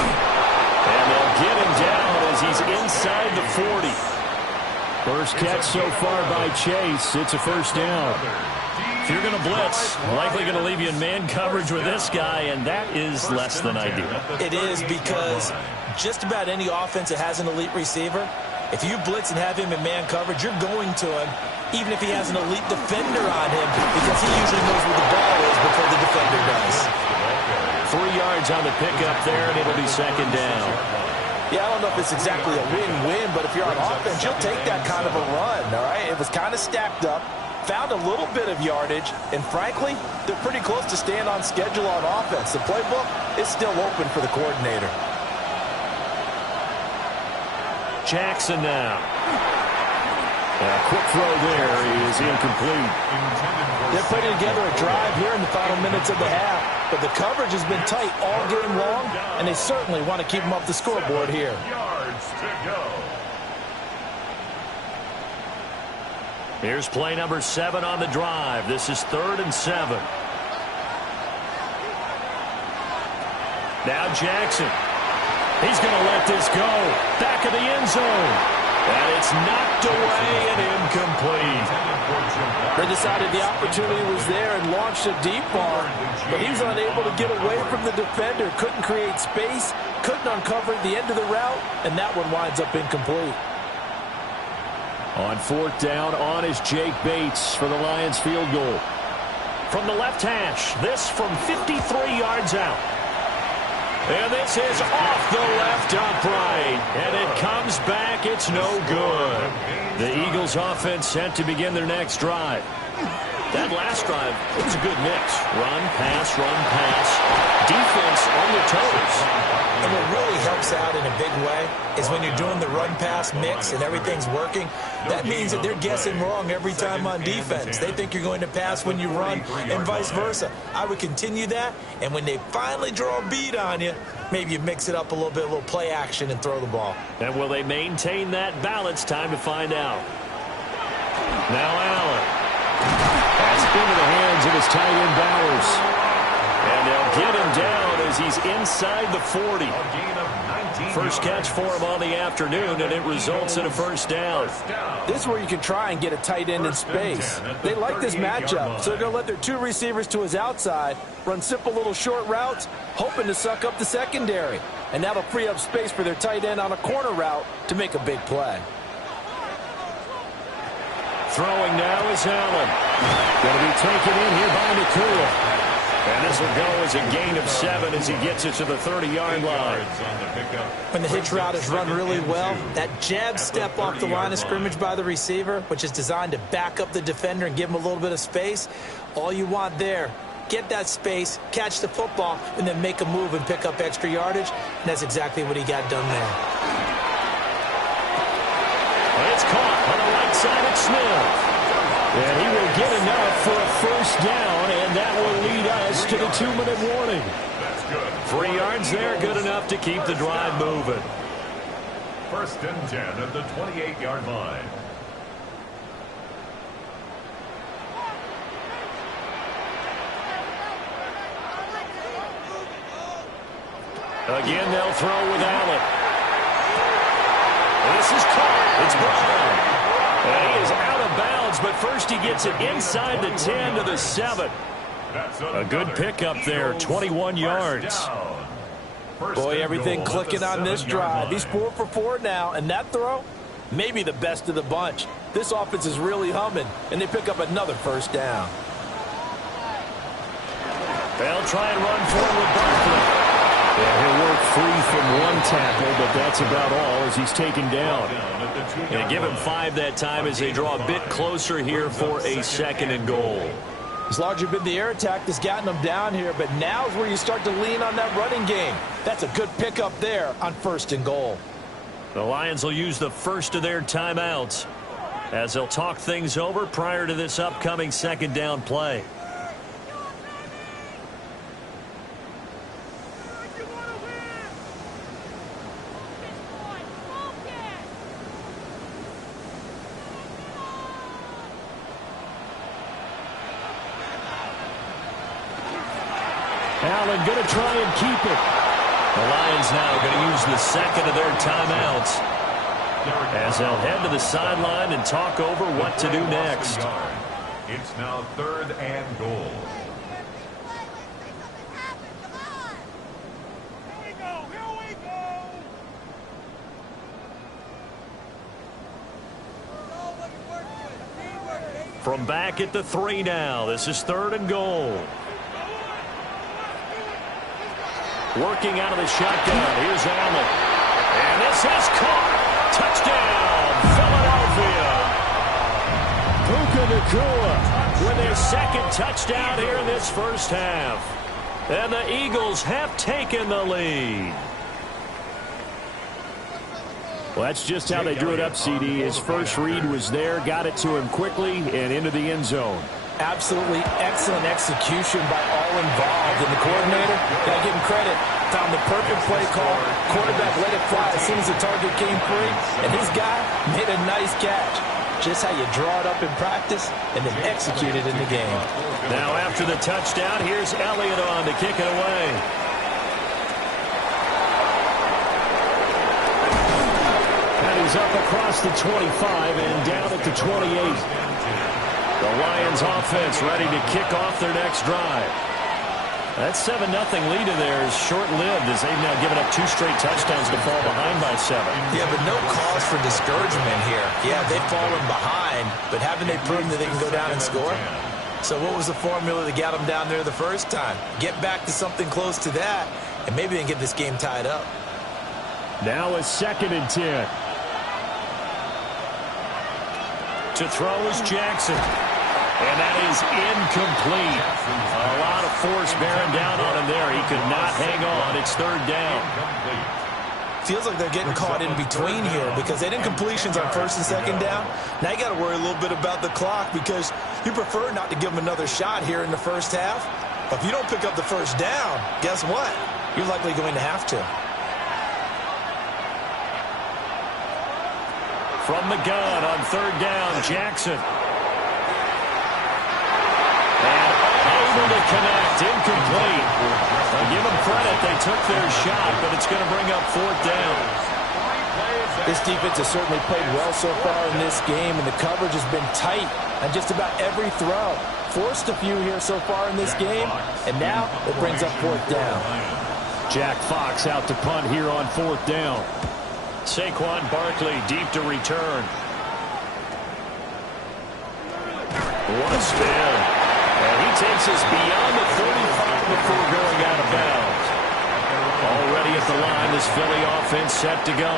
And they'll get him down as he's inside the 40. First catch so far by Chase. It's a first down. If you're going to blitz, likely going to leave you in man coverage with this guy, and that is less than ideal. It is, because just about any offense that has an elite receiver, if you blitz and have him in man coverage, you're going to him, even if he has an elite defender on him, because he usually knows where the ball is before the defender does. 3 yards yards on the pickup there, and it'll be second down. Yeah, I don't know if it's exactly a win-win, but if you're on offense, you'll take that kind of a run, all right? It was kind of stacked up, found a little bit of yardage, and frankly, they're pretty close to staying on schedule on offense. The playbook is still open for the coordinator. Jackson now. A quick throw there is incomplete. They're putting together a drive here in the final minutes of the half, but the coverage has been tight all game long, and they certainly want to keep them off the scoreboard here. Yards to go. Here's play number 7 on the drive. This is 3rd and 7. Now Jackson. He's going to let this go. Back of the end zone. And it's knocked away and incomplete. They decided the opportunity was there and launched a deep ball, but he was unable to get away from the defender. Couldn't create space, couldn't uncover the end of the route, and that one winds up incomplete. On 4th down, on is Jake Bates for the Lions field goal. From the left hash, this from 53 yards out. And this is off the left upright. And it comes back. It's no good. The Eagles offense set to begin their next drive. That last drive, it was a good mix. Run, pass, defense on their toes. And what really helps out in a big way is when you're doing the run-pass mix and everything's working, that means that they're guessing wrong every time on defense. They think you're going to pass when you run and vice versa. I would continue that, and when they finally draw a beat on you, maybe you mix it up a little bit, a little play action, and throw the ball. And will they maintain that balance? Time to find out. Now Allen. That's into the hands of his tight end Bowers. And they'll get him down as he's inside the 40. First catch for him on the afternoon, and it results in a first down. This is where you can try and get a tight end in space. They like this matchup, so they're going to let their 2 receivers to his outside run simple little short routes, hoping to suck up the secondary. And that'll free up space for their tight end on a corner route to make a big play. Throwing now is Allen. Going to be taken in here by Nakua. And this will go as a gain of 7 as he gets it to the 30-yard line. When the hitch route is run really well, that jab step off the line of scrimmage by the receiver, which is designed to back up the defender and give him a little bit of space, all you want there, get that space, catch the football, and then make a move and pick up extra yardage. And that's exactly what he got done there. It's caught on the right side of Smith. And he will get enough for a first down, and that will lead us to the 2-minute warning. 3 yards there, good enough to keep the drive moving. 1st and 10 at the 28-yard line. Again, they'll throw with Allen. This is caught. It's Brown. And he is out of bounds, but first he gets it inside the 10 to the 7. A good pickup there, 21 yards. Boy, everything clicking on this drive. He's 4 for 4 now, and that throw, maybe the best of the bunch. This offense is really humming, and they pick up another first down. They'll try and run forward with Barkley. Yeah, he'll work free from one tackle, but that's about all as he's taken down. And give him 5 that time as they draw a bit closer here for a 2nd and goal. It's largely been the air attack that's gotten them down here, but now's where you start to lean on that running game. That's a good pickup there on 1st and goal. The Lions will use the first of their timeouts as they'll talk things over prior to this upcoming 2nd down play. Allen going to try and keep it. The Lions now going to use the 2nd of their timeouts as they'll head to the sideline and talk over what to do next. It's now 3rd and goal. From back at the 3 now, this is 3rd and goal. Working out of the shotgun. Here's Allen. And this is caught. Touchdown, Philadelphia. Puka Nacua with his second touchdown here in this first half. And the Eagles have taken the lead. Well, that's just how they drew it up, CD. His first read was there, got it to him quickly, and into the end zone. Absolutely excellent execution by all involved. And the coordinator, got to give him credit, found the perfect play call. Quarterback let it fly as soon as the target came free. And his guy made a nice catch. Just how you draw it up in practice and then execute it in the game. Now after the touchdown, here's Elliott on to kick it away. And he's up across the 25 and down at the 28. The Lions offense ready to kick off their next drive. That 7-0 lead in there is short-lived as they've now given up 2 straight touchdowns to fall behind by 7. Yeah, but no cause for discouragement here. Yeah, they've fallen behind, but haven't they proven that they can go down and score? So what was the formula that got them down there the first time? Get back to something close to that, and maybe they can get this game tied up. Now a 2nd and 10. To throw is Jackson. And that is incomplete. A lot of force bearing down on him there. He could not hang on. It's 3rd down. Feels like they're getting caught in between here because they had incompletions on 1st and 2nd down. Now you got to worry a little bit about the clock because you prefer not to give them another shot here in the first half. But if you don't pick up the 1st down, guess what? You're likely going to have to. From the gun on 3rd down, Jackson. And unable to connect, incomplete. I'll give them credit, they took their shot, but it's going to bring up 4th down. This defense has certainly played well so far in this game, and the coverage has been tight on just about every throw. Forced a few here so far in this game, and now it brings up 4th down. Jack Fox out to punt here on 4th down. Saquon Barkley deep to return. What a spin. And he takes us beyond the 35 before going out of bounds. Already at the line, this Philly offense set to go.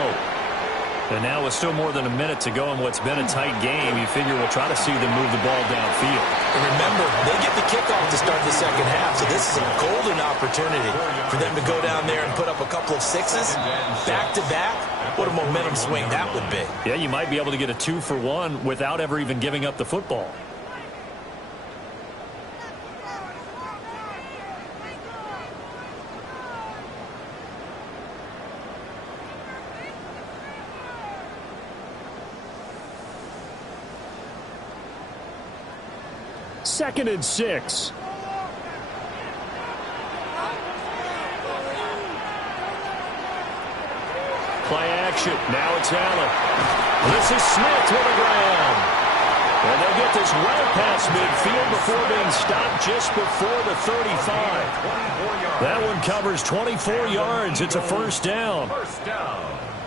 And now with still more than a minute to go in what's been a tight game, you figure we'll try to see them move the ball downfield. And remember, they get the kickoff to start the second half, so this is a golden opportunity for them to go down there and put up a couple of 6s back-to-back. What a momentum swing that would be. Yeah, you might be able to get a 2-for-1 without ever even giving up the football. Second and 6. Play action. Now it's Allen. This is Smith to the ground. And they'll get this well past midfield before being stopped just before the 35. That one covers 24 yards. It's a 1st down.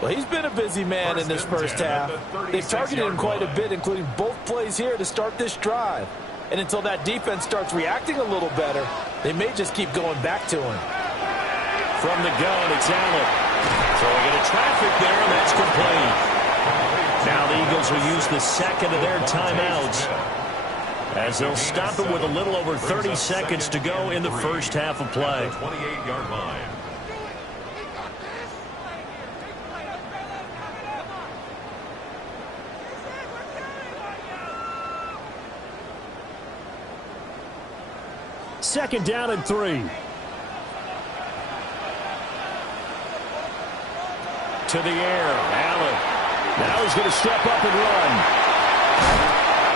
Well, he's been a busy man in this first half. They've targeted him quite a bit, including both plays here to start this drive. And until that defense starts reacting a little better, they may just keep going back to him. From the gun, it's Allen. Throwing into traffic there, and that's complete. Now the Eagles will use the 2nd of their timeouts as they'll stop it with a little over 30 seconds to go in the first half of play. 28-yard line. Second down and 3. To the air, Allen. Now he's going to step up and run.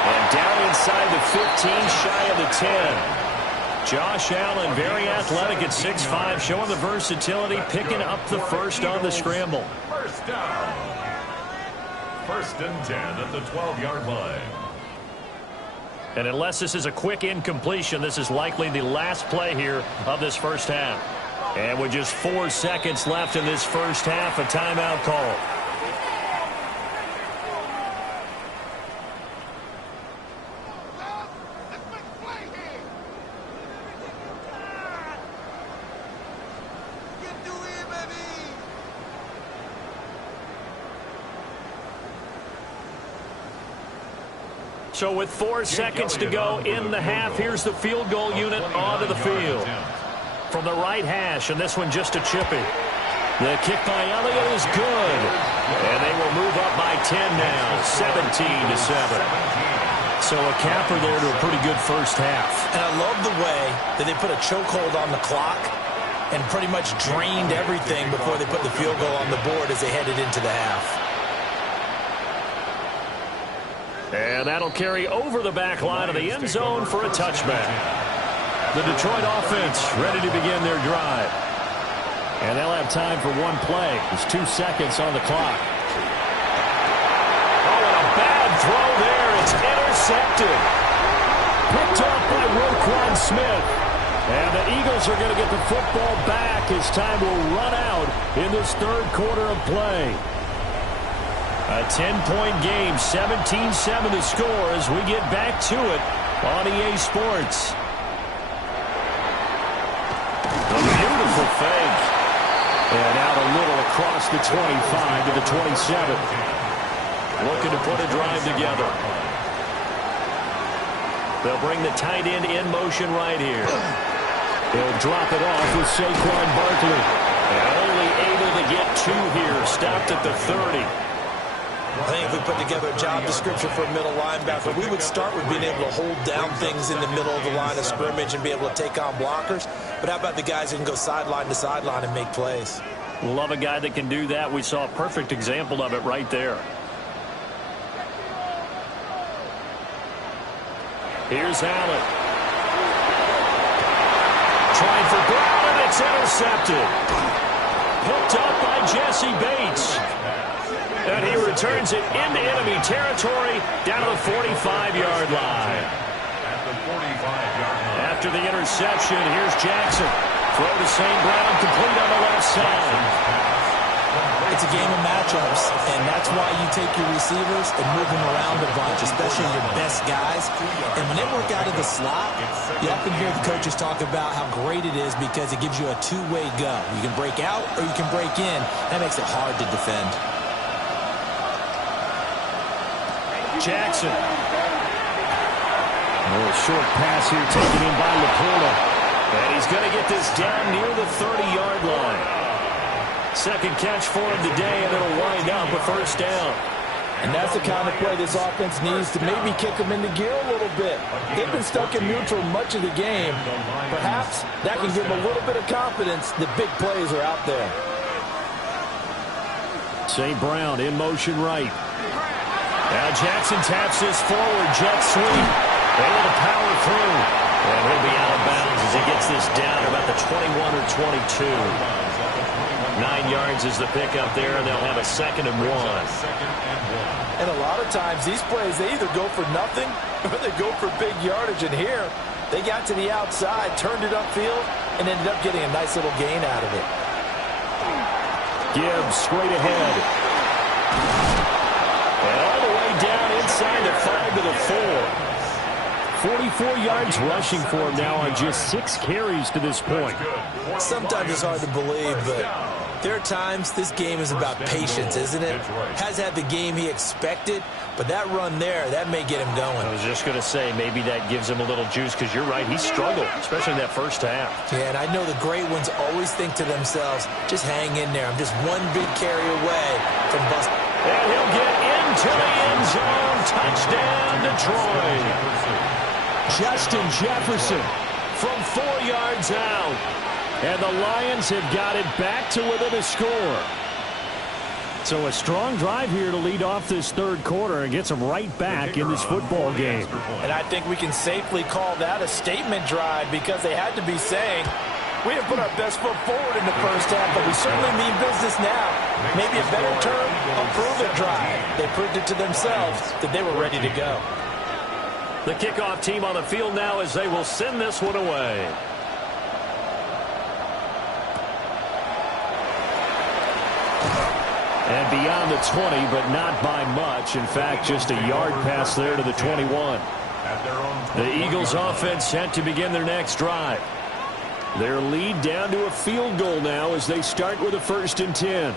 And down inside the 15, shy of the 10. Josh Allen, very athletic at 6'5", showing the versatility, picking up the 1st on the scramble. 1st down. 1st and 10 at the 12-yard line. And unless this is a quick incompletion, this is likely the last play here of this first half. And with just 4 seconds left in this first half, a timeout call. So with 4 seconds to go in the half, here's the field goal unit onto the field. From the right hash, and this one just a chippy. The kick by Elliott is good. And they will move up by 10 now, 17-7. So a capper there to a pretty good first half. And I love the way that they put a chokehold on the clock and pretty much drained everything before they put the field goal on the board as they headed into the half. And that'll carry over the back line of the end zone for a touchback. The Detroit offense ready to begin their drive. And they'll have time for one play. There's 2 seconds on the clock. Oh, and a bad throw there. It's intercepted. Picked off by Roquan Smith. And the Eagles are going to get the football back as time will run out in this third quarter of play. A 10-point game, 17-7 the score as we get back to it on EA Sports. A beautiful fake. And out a little across the 25 to the 27. Looking to put a drive together. They'll bring the tight end in motion right here. They'll drop it off with Saquon Barkley. And only able to get 2 here. Stopped at the 30. I think if we put together a job description for a middle linebacker, we would start with being able to hold down things in the middle of the line of scrimmage and be able to take on blockers. But how about the guys who can go sideline to sideline and make plays? Love a guy that can do that. We saw a perfect example of it right there. Here's Allen. Trying for Brown, and it's intercepted. Picked up by Jesse Bates. And he returns it into enemy territory down to the 45-yard line. After the interception, here's Jackson. Throw to St. Brown, complete on the left side. It's a game of matchups, and that's why you take your receivers and move them around a bunch, especially your best guys. And when they work out of the slot, you often hear the coaches talk about how great it is because it gives you a two-way go. You can break out or you can break in. That makes it hard to defend. Jackson. A little short pass here taken in by Laporta. And he's going to get this down near the 30-yard line. Second catch for him today, and it'll wind up a first down. And that's the kind of play this offense needs to maybe kick them into gear a little bit. They've been stuck in neutral much of the game. Perhaps that can give them a little bit of confidence that big plays are out there. St. Brown in motion right. Now Jackson taps this forward, jet sweep. Able to power through. And he'll be out of bounds as he gets this down about the 21 or 22. 9 yards is the pickup there, and they'll have a 2nd and 1. And a lot of times these plays, they either go for nothing or they go for big yardage. And here, they got to the outside, turned it upfield, and ended up getting a nice little gain out of it. Gibbs straight ahead. And all the way down inside the 5 to the 4. 44 yards rushing for him now on just 6 carries to this point. Sometimes it's hard to believe, but there are times this game is about patience, isn't it? Has had the game he expected, but that run there, that may get him going. I was just going to say, maybe that gives him a little juice, because you're right, he struggled, especially in that first half. Yeah, and I know the great ones always think to themselves, just hang in there. I'm just one big carry away from busting. And he'll get into the end zone. Touchdown, Detroit. Justin Jefferson from 4 yards out. And the Lions have got it back to within a score. So a strong drive here to lead off this third quarter and gets them right back in this football game. And I think we can safely call that a statement drive because they had to be saying, we have put our best foot forward in the first half, but we certainly mean business now. Maybe a better term, a prove-it drive. They proved it to themselves that they were ready to go. The kickoff team on the field now as they will send this one away. And beyond the 20, but not by much. In fact, just a yard pass there to the 21. The Eagles offense set to begin their next drive. Their lead down to a field goal now as they start with a 1st and 10.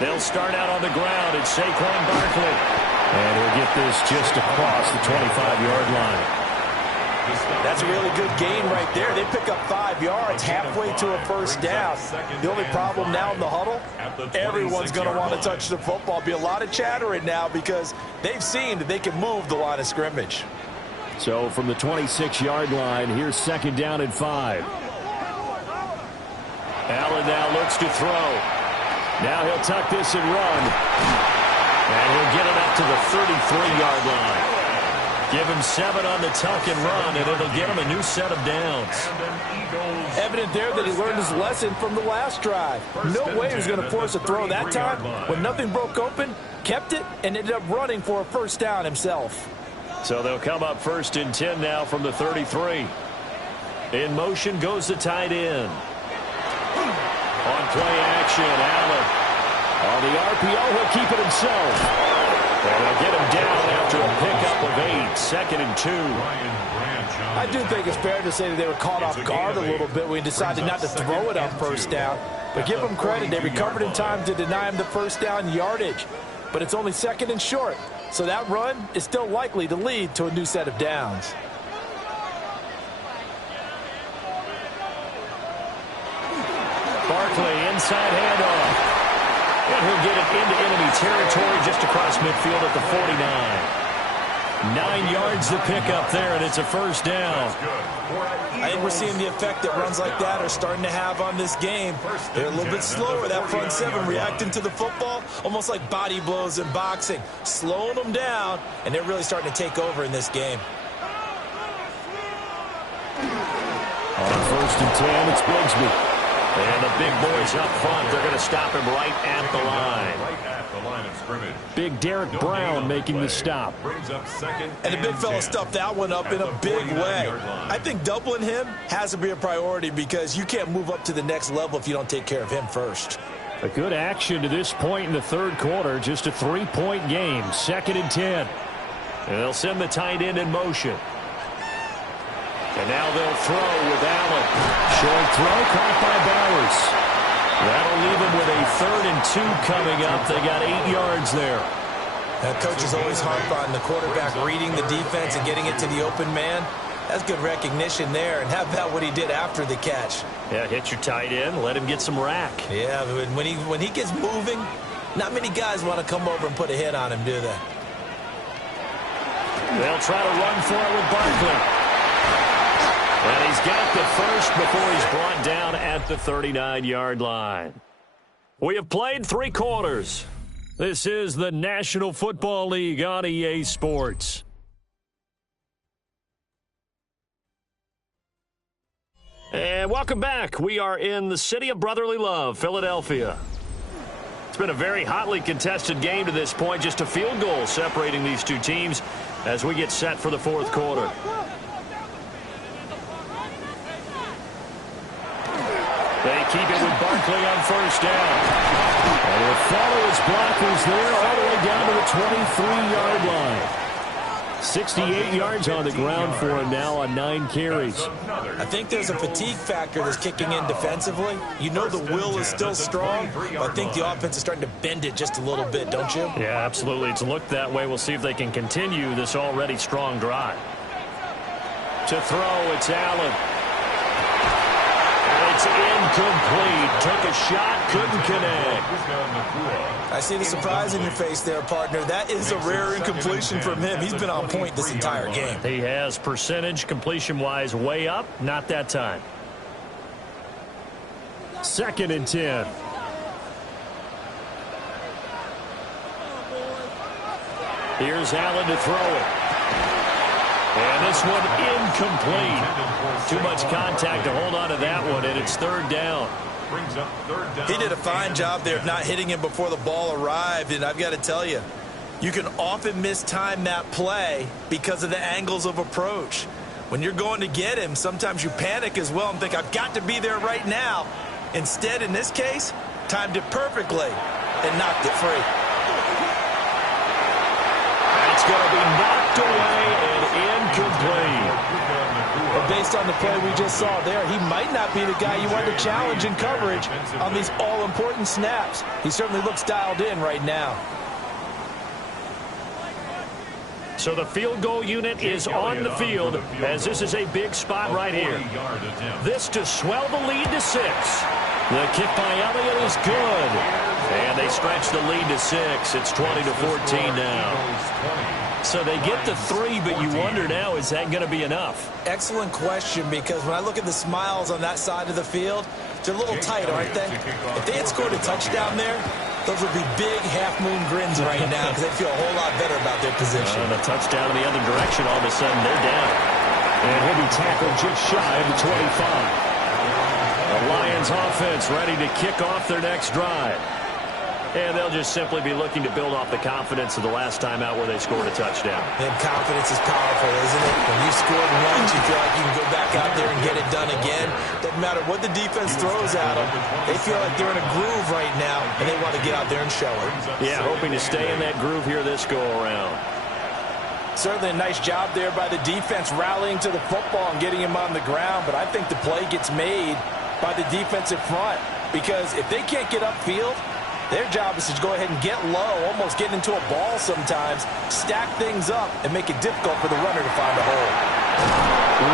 They'll start out on the ground. It's Saquon Barkley. And he'll get this just across the 25-yard line. That's a really good gain right there. They pick up 5 yards halfway to a first down. The only problem now in the huddle, everyone's going to want to touch the football. Be a lot of chattering now because they've seen that they can move the line of scrimmage. So from the 26-yard line, here's second down and 5. Allen now looks to throw. Now he'll tuck this and run. And he'll get it up to the 33-yard line. Give him 7 on the tuck and run, and it'll get him a new set of downs. Evident there that he learned his lesson from the last drive. No way he was going to force a throw that time. When nothing broke open, kept it, and ended up running for a first down himself. So they'll come up 1st and 10 now from the 33. In motion goes the tight end. On play action, Allen. On the RPO, he'll keep it himself. And they'll get him down after a pickup of 8, 2nd and 2. I do think it's fair to say that they were caught off guard a little bit when we decided not to throw it on first down. But give them credit, they recovered in time to deny him the first down yardage. But it's only 2nd and short, so that run is still likely to lead to a new set of downs. Barkley, inside handoff. And he'll get it into enemy territory just across midfield at the 49. 9 yards to pick up there, and it's a first down. I think we're seeing the effect that runs like that are starting to have on this game. They're a little bit slower, that front 7, reacting to the football, almost like body blows in boxing, slowing them down, and they're really starting to take over in this game. On 1st and 10, it's Bigsby. And the big boys up front, they're going to stop him right at the line. Of scrimmage. Big Derek Brown making the stop. And the big fella stuffed that one up in a big way. I think doubling him has to be a priority because you can't move up to the next level if you don't take care of him first. A good action to this point in the 3rd quarter. Just a 3-point game. 2nd and 10. And they'll send the tight end in motion. And now they'll throw with Allen. Short throw caught by Bowers. That'll leave them with a 3rd and 2 coming up. They got 8 yards there. Coaches always harp on the quarterback reading the defense and getting it to the open man. That's good recognition there. And how about what he did after the catch? Yeah, hit your tight end. Let him get some rack. Yeah, when he gets moving, not many guys want to come over and put a hit on him, do they? They'll try to run for it with Barkley. And he's got the first before he's brought down at the 39-yard line. We have played 3 quarters. This is the National Football League on EA Sports. And welcome back. We are in the city of brotherly love, Philadelphia. It's been a very hotly contested game to this point. Just a field goal separating these two teams as we get set for the 4th quarter. They keep it with Barkley on first down. And he'll follow his blockers there all the way down to the 23-yard line. 68 yards on the ground for him now on 9 carries. I think there's a fatigue factor that's kicking in defensively. You know the will is still strong, but I think the offense is starting to bend it just a little bit, don't you? Yeah, absolutely. It's looked that way. We'll see if they can continue this already strong drive. To throw, it's Allen. It's incomplete. Took a shot, couldn't connect. I see the surprise in your face there, partner. That is a rare incompletion from him. He's been on point this entire game. He has percentage completion-wise way up. Not that time. 2nd and 10. Here's Allen to throw it. And this one incomplete. Too much contact to hold on to that one, and it's 3rd down. He did a fine job there of not hitting him before the ball arrived, and I've got to tell you, you can often mistime that play because of the angles of approach. When you're going to get him, sometimes you panic as well and think, I've got to be there right now. Instead, in this case, timed it perfectly and knocked it free. That's going to be knocked away and incomplete. But based on the play we just saw there, he might not be the guy you want to challenge in coverage on these all-important snaps. He certainly looks dialed in right now. So the field goal unit is on the field as this is a big spot right here. This to swell the lead to 6. The kick by Elliott is good. And they stretch the lead to 6. It's 20-14 now. So they get the 3, but you wonder now, is that going to be enough? Excellent question, because when I look at the smiles on that side of the field, they're a little tight, aren't they? If they had scored a touchdown there, those would be big half-moon grins right now because they feel a whole lot better about their position. And a touchdown in the other direction, all of a sudden they're down. And he'll be tackled just shy of the 25. The Lions offense ready to kick off their next drive. And they'll just simply be looking to build off the confidence of the last time out where they scored a touchdown. And confidence is powerful, isn't it? When you scored once, you feel like you can go back out there and get it done again. Doesn't matter what the defense throws at them. They feel like they're in a groove right now, and they want to get out there and show it. Yeah, hoping to stay in that groove here this go-around. Certainly a nice job there by the defense rallying to the football and getting him on the ground, but I think the play gets made by the defensive front, because if they can't get upfield, their job is to go ahead and get low, almost get into a ball sometimes, stack things up, and make it difficult for the runner to find a hole.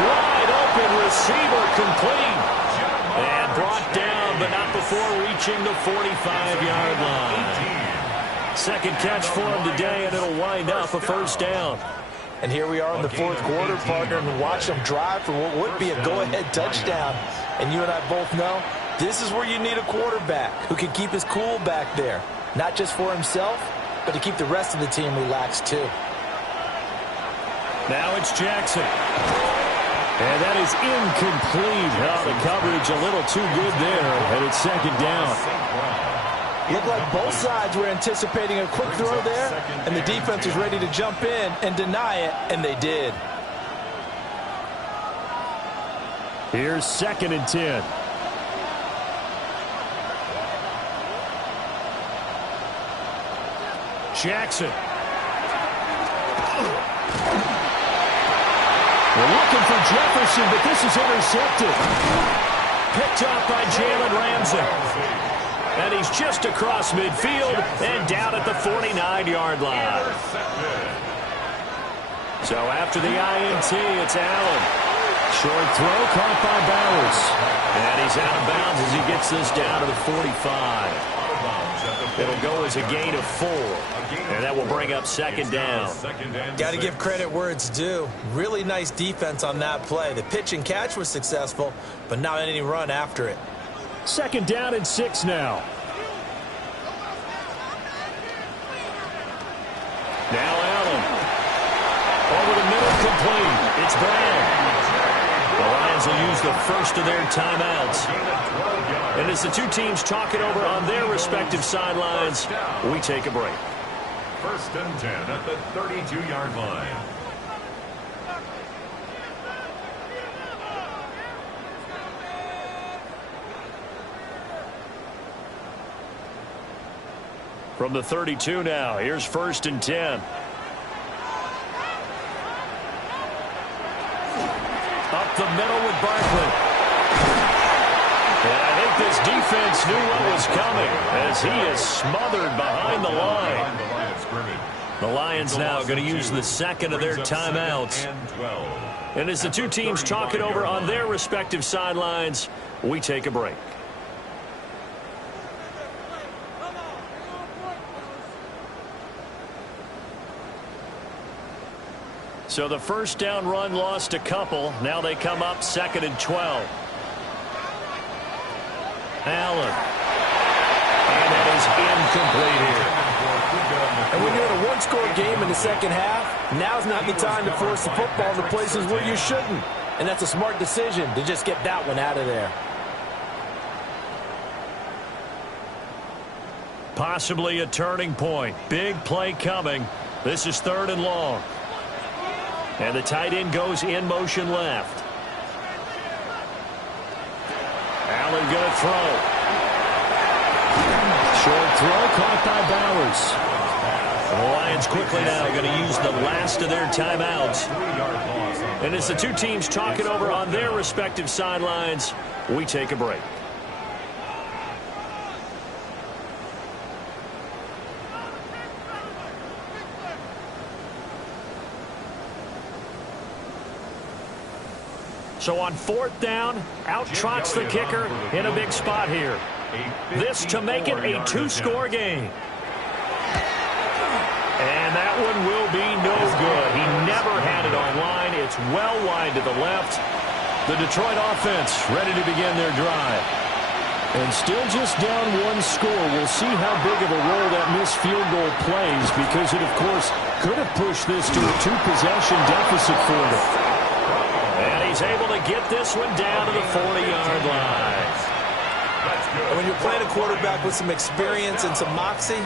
Wide open receiver complete. And brought down, but not before reaching the 45-yard line. Second catch for him today, and it'll wind up a first down. And here we are in the fourth quarter, partner, and watch them drive for what would be a go-ahead touchdown. And you and I both know this is where you need a quarterback who can keep his cool back there, not just for himself, but to keep the rest of the team relaxed too. Now it's Jackson. And that is incomplete. Oh, the coverage a little too good there, and it's second down. Looked like both sides were anticipating a quick throw there, and the defense was ready to jump in and deny it, and they did. Here's 2nd and 10. Jackson. We're looking for Jefferson, but this is intercepted. Picked up by Jalen Ramsey. And he's just across midfield and down at the 49-yard line. So after the INT, it's Allen. Short throw caught by Bowers. And he's out of bounds as he gets this down to the 45. It'll go as a gain of 4. And that will bring up second down. Got to give credit where it's due. Really nice defense on that play. The pitch and catch was successful, but not any run after it. Second down and 6 now. Now Allen. Over the middle, complete. It's Brown. The Lions will use the first of their timeouts. And as the two teams talk it over on their respective sidelines, we take a break. 1st and 10 at the 32-yard line. From the 32 now, here's 1st and 10. Up the middle with Barkley. And I think this defense knew what was coming as he is smothered behind the line. The Lions now going to use the second of their timeouts. And as the two teams talk it over on their respective sidelines, we take a break. So the first down run lost a couple. Now they come up 2nd and 12. Allen. And that is incomplete here. And when you're in a one-score game in the second half, now's not the time to force the football to places where you shouldn't. And that's a smart decision to just get that one out of there. Possibly a turning point. Big play coming. This is 3rd and long. And the tight end goes in motion left. Allen going to throw. Short throw caught by Bowers. And the Lions quickly now going to use the last of their timeouts. And as the two teams talk it over on their respective sidelines, we take a break. So on 4th down, out trots the kicker in a big spot here. This to make it a 2-score game. And that one will be no good. He never had it online. It's well wide to the left. The Detroit offense ready to begin their drive. And still just down 1 score. We'll see how big of a role that missed field goal plays, because it, of course, could have pushed this to a 2-possession deficit for them. And he's able to get this one down to the 40-yard line. And when you're playing a quarterback with some experience and some moxie,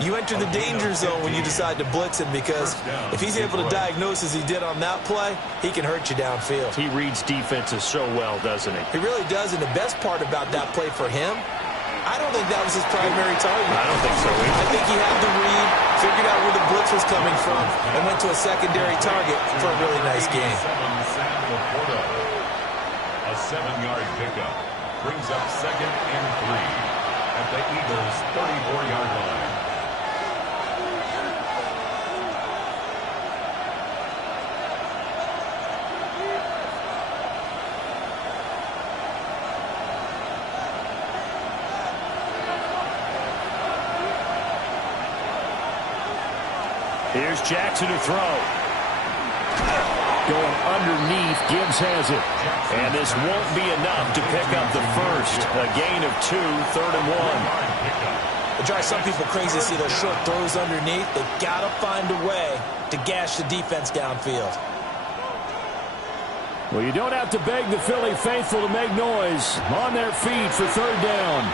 you enter the danger zone when you decide to blitz him, because if he's able to diagnose as he did on that play, he can hurt you downfield. He reads defenses so well, doesn't he? He really does, and the best part about that play for him, I don't think that was his primary target. I don't think so either. I think he had the read, figured out where the blitz was coming from, and went to a secondary target for a really nice game. A 7-yard pickup brings up 2nd and 3 at the Eagles' 34-yard line. Here's Jackson to throw. Going underneath, Gibbs has it. And this won't be enough to pick up the first. A gain of 2, 3rd and 1. It drives some people crazy to see those short throws underneath. They've got to find a way to gash the defense downfield. Well, you don't have to beg the Philly faithful to make noise. On their feet for 3rd down.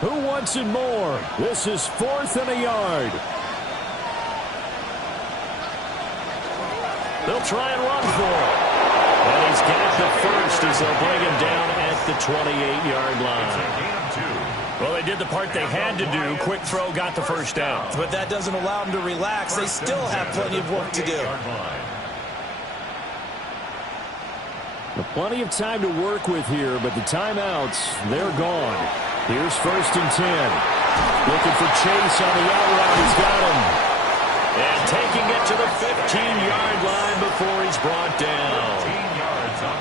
Who wants it more? This is 4th and a yard. They'll try and run for it. And he's got the first as they'll bring him down at the 28-yard line. Well, they did the part they had to do. Quick throw got the first down. But that doesn't allow them to relax. They still have plenty of work to do. Plenty of time to work with here, but the timeouts, they're gone. Here's 1st and 10. Looking for Chase on the out route. He's got him. And taking it to the 15-yard line before he's brought down.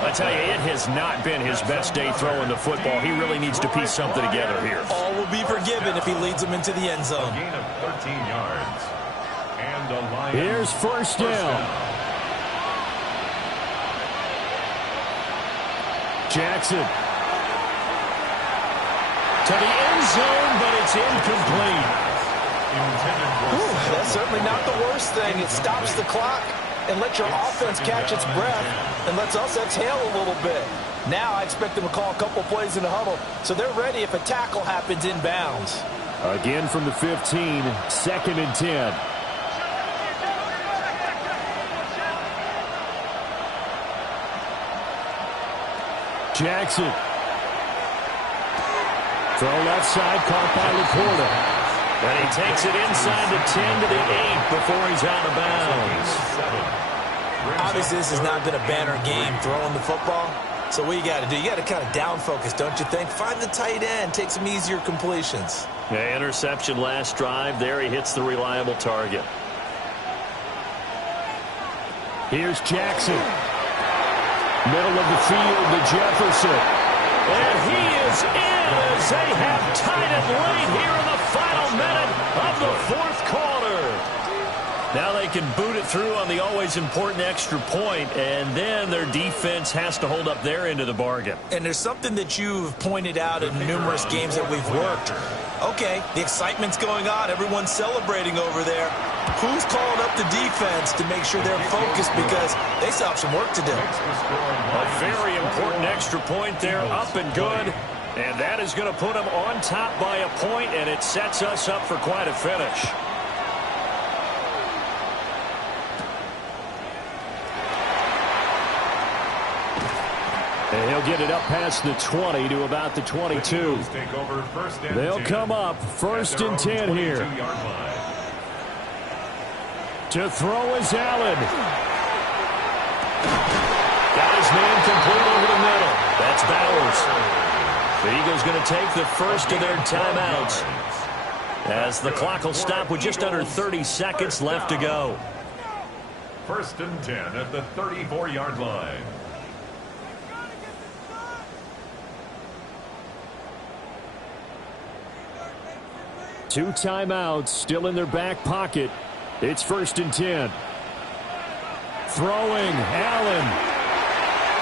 I tell you, it has not been his best day throwing the football. He really needs to piece something together here. All will be forgiven if he leads them into the end zone. Gain of 13 yards. And the Lions. Here's 1st down. Jackson. To the end zone, but it's incomplete. That's certainly not the worst thing. It stops the clock and lets your offense catch its breath and lets us exhale a little bit. Now I expect them to call a couple plays in the huddle, so they're ready if a tackle happens inbounds. Again from the 15, 2nd and 10. Jackson. Throw left side, caught by Laporta. And he takes it inside the 10 to the 8 before he's out of bounds. Obviously, this has not been a banner game throwing the football. So what you got to do, you got to kind of down focus, don't you think? Find the tight end, take some easier completions. Yeah, interception last drive. There he hits the reliable target. Here's Jackson. Middle of the field to Jefferson. And he is in as they have tied it late here in the final minute of the 4th quarter. Now they can boot it through on the always important extra point, and then their defense has to hold up their end of the bargain. And there's something that you've pointed out in numerous games that we've worked. Okay, the excitement's going on. Everyone's celebrating over there. Who's calling up the defense to make sure they're focused, because they still have some work to do? A very important extra point there, up and good. And that is going to put them on top by a point, and it sets us up for quite a finish. And he'll get it up past the 20 to about the 22. They'll come up 1st and 10 here. To throw is Allen. Got his man complete over the middle. That's Bowers. The Eagles going to take the first of their timeouts, as the clock will stop with just under 30 seconds left to go. 1st and 10 at the 34-yard line. Two timeouts still in their back pocket. It's 1st and 10. Throwing, Allen.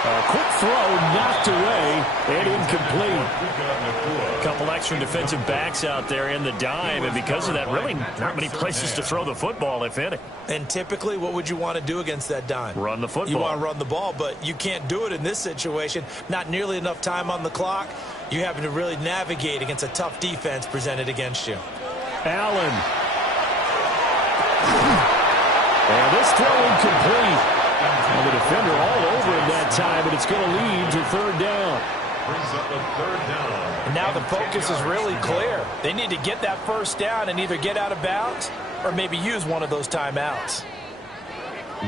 A quick throw knocked away and incomplete. A couple extra defensive backs out there in the dime, and because of that, really not many places to throw the football, if any. And typically, what would you want to do against that dime? Run the football. You want to run the ball, but you can't do it in this situation. Not nearly enough time on the clock. You having to really navigate against a tough defense presented against you. Allen. And this throw incomplete. And the defender all over him that time, but it's going to lead to 3rd down. Brings up a 3rd down. And now the focus is really clear. They need to get that 1st down and either get out of bounds or maybe use one of those timeouts.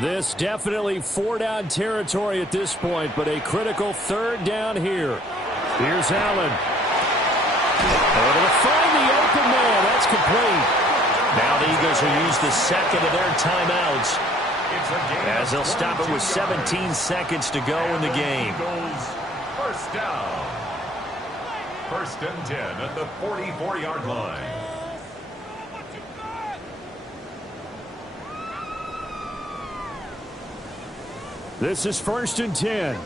This definitely 4-down territory at this point, but a critical 3rd down here. Here's Allen. Able to find the open man. That's complete. Now the Eagles will use the second of their timeouts, as they'll stop it with 17 seconds to go in the game. 1st down. 1st and 10 at the 44-yard line. This is 1st and 10.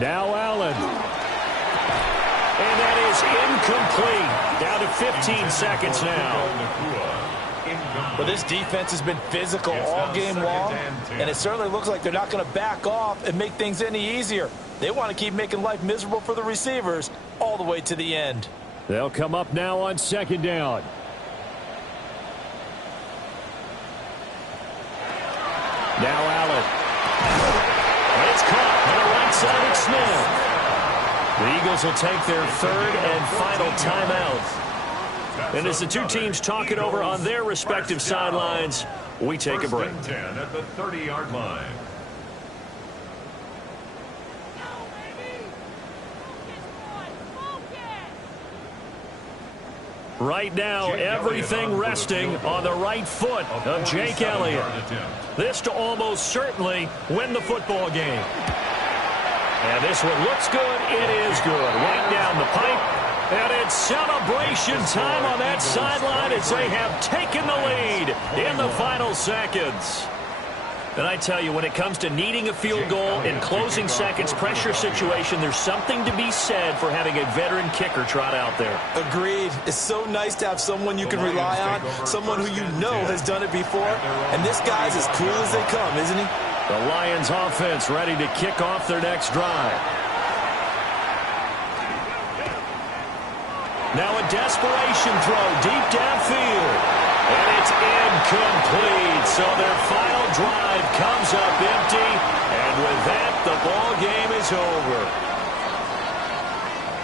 Now Allen. And that is incomplete. Down to 15 seconds now. But this defense has been physical all game long, and it certainly looks like they're not going to back off and make things any easier. They want to keep making life miserable for the receivers all the way to the end. They'll come up now on 2nd down. Now Allen. It's caught on the right side of Smith. The Eagles will take their 3rd and final timeout. And as the two teams talk it over on their respective sidelines, we take a break. 1st and 10 at the 30-yard line. Right now, everything resting on the right foot of Jake Elliott. This to almost certainly win the football game. And this one looks good. It is good. Right down the pipe. And it's celebration time on that sideline as they have taken the lead in the final seconds. And I tell you, when it comes to needing a field goal in closing seconds pressure situation, there's something to be said for having a veteran kicker trot out there. Agreed. It's so nice to have someone you can rely on, someone who you know has done it before. And this guy's as cool as they come, isn't he? The Lions offense ready to kick off their next drive. Now a desperation throw deep downfield. And it's incomplete. So their final drive comes up empty. And with that, the ball game is over.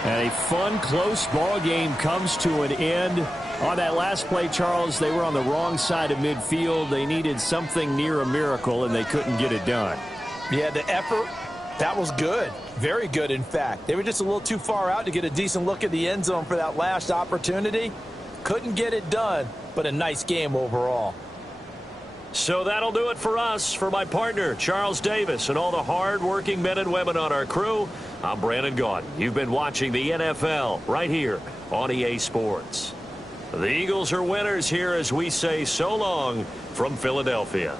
And a fun, close ball game comes to an end. On that last play, Charles, they were on the wrong side of midfield. They needed something near a miracle, and they couldn't get it done. Yeah, the effort, that was good. Very good, in fact. They were just a little too far out to get a decent look at the end zone for that last opportunity. Couldn't get it done, but a nice game overall. So that'll do it for us. For my partner, Charles Davis, and all the hard-working men and women on our crew, I'm Brandon Gaudin. You've been watching the NFL right here on EA Sports. The Eagles are winners here as we say so long from Philadelphia.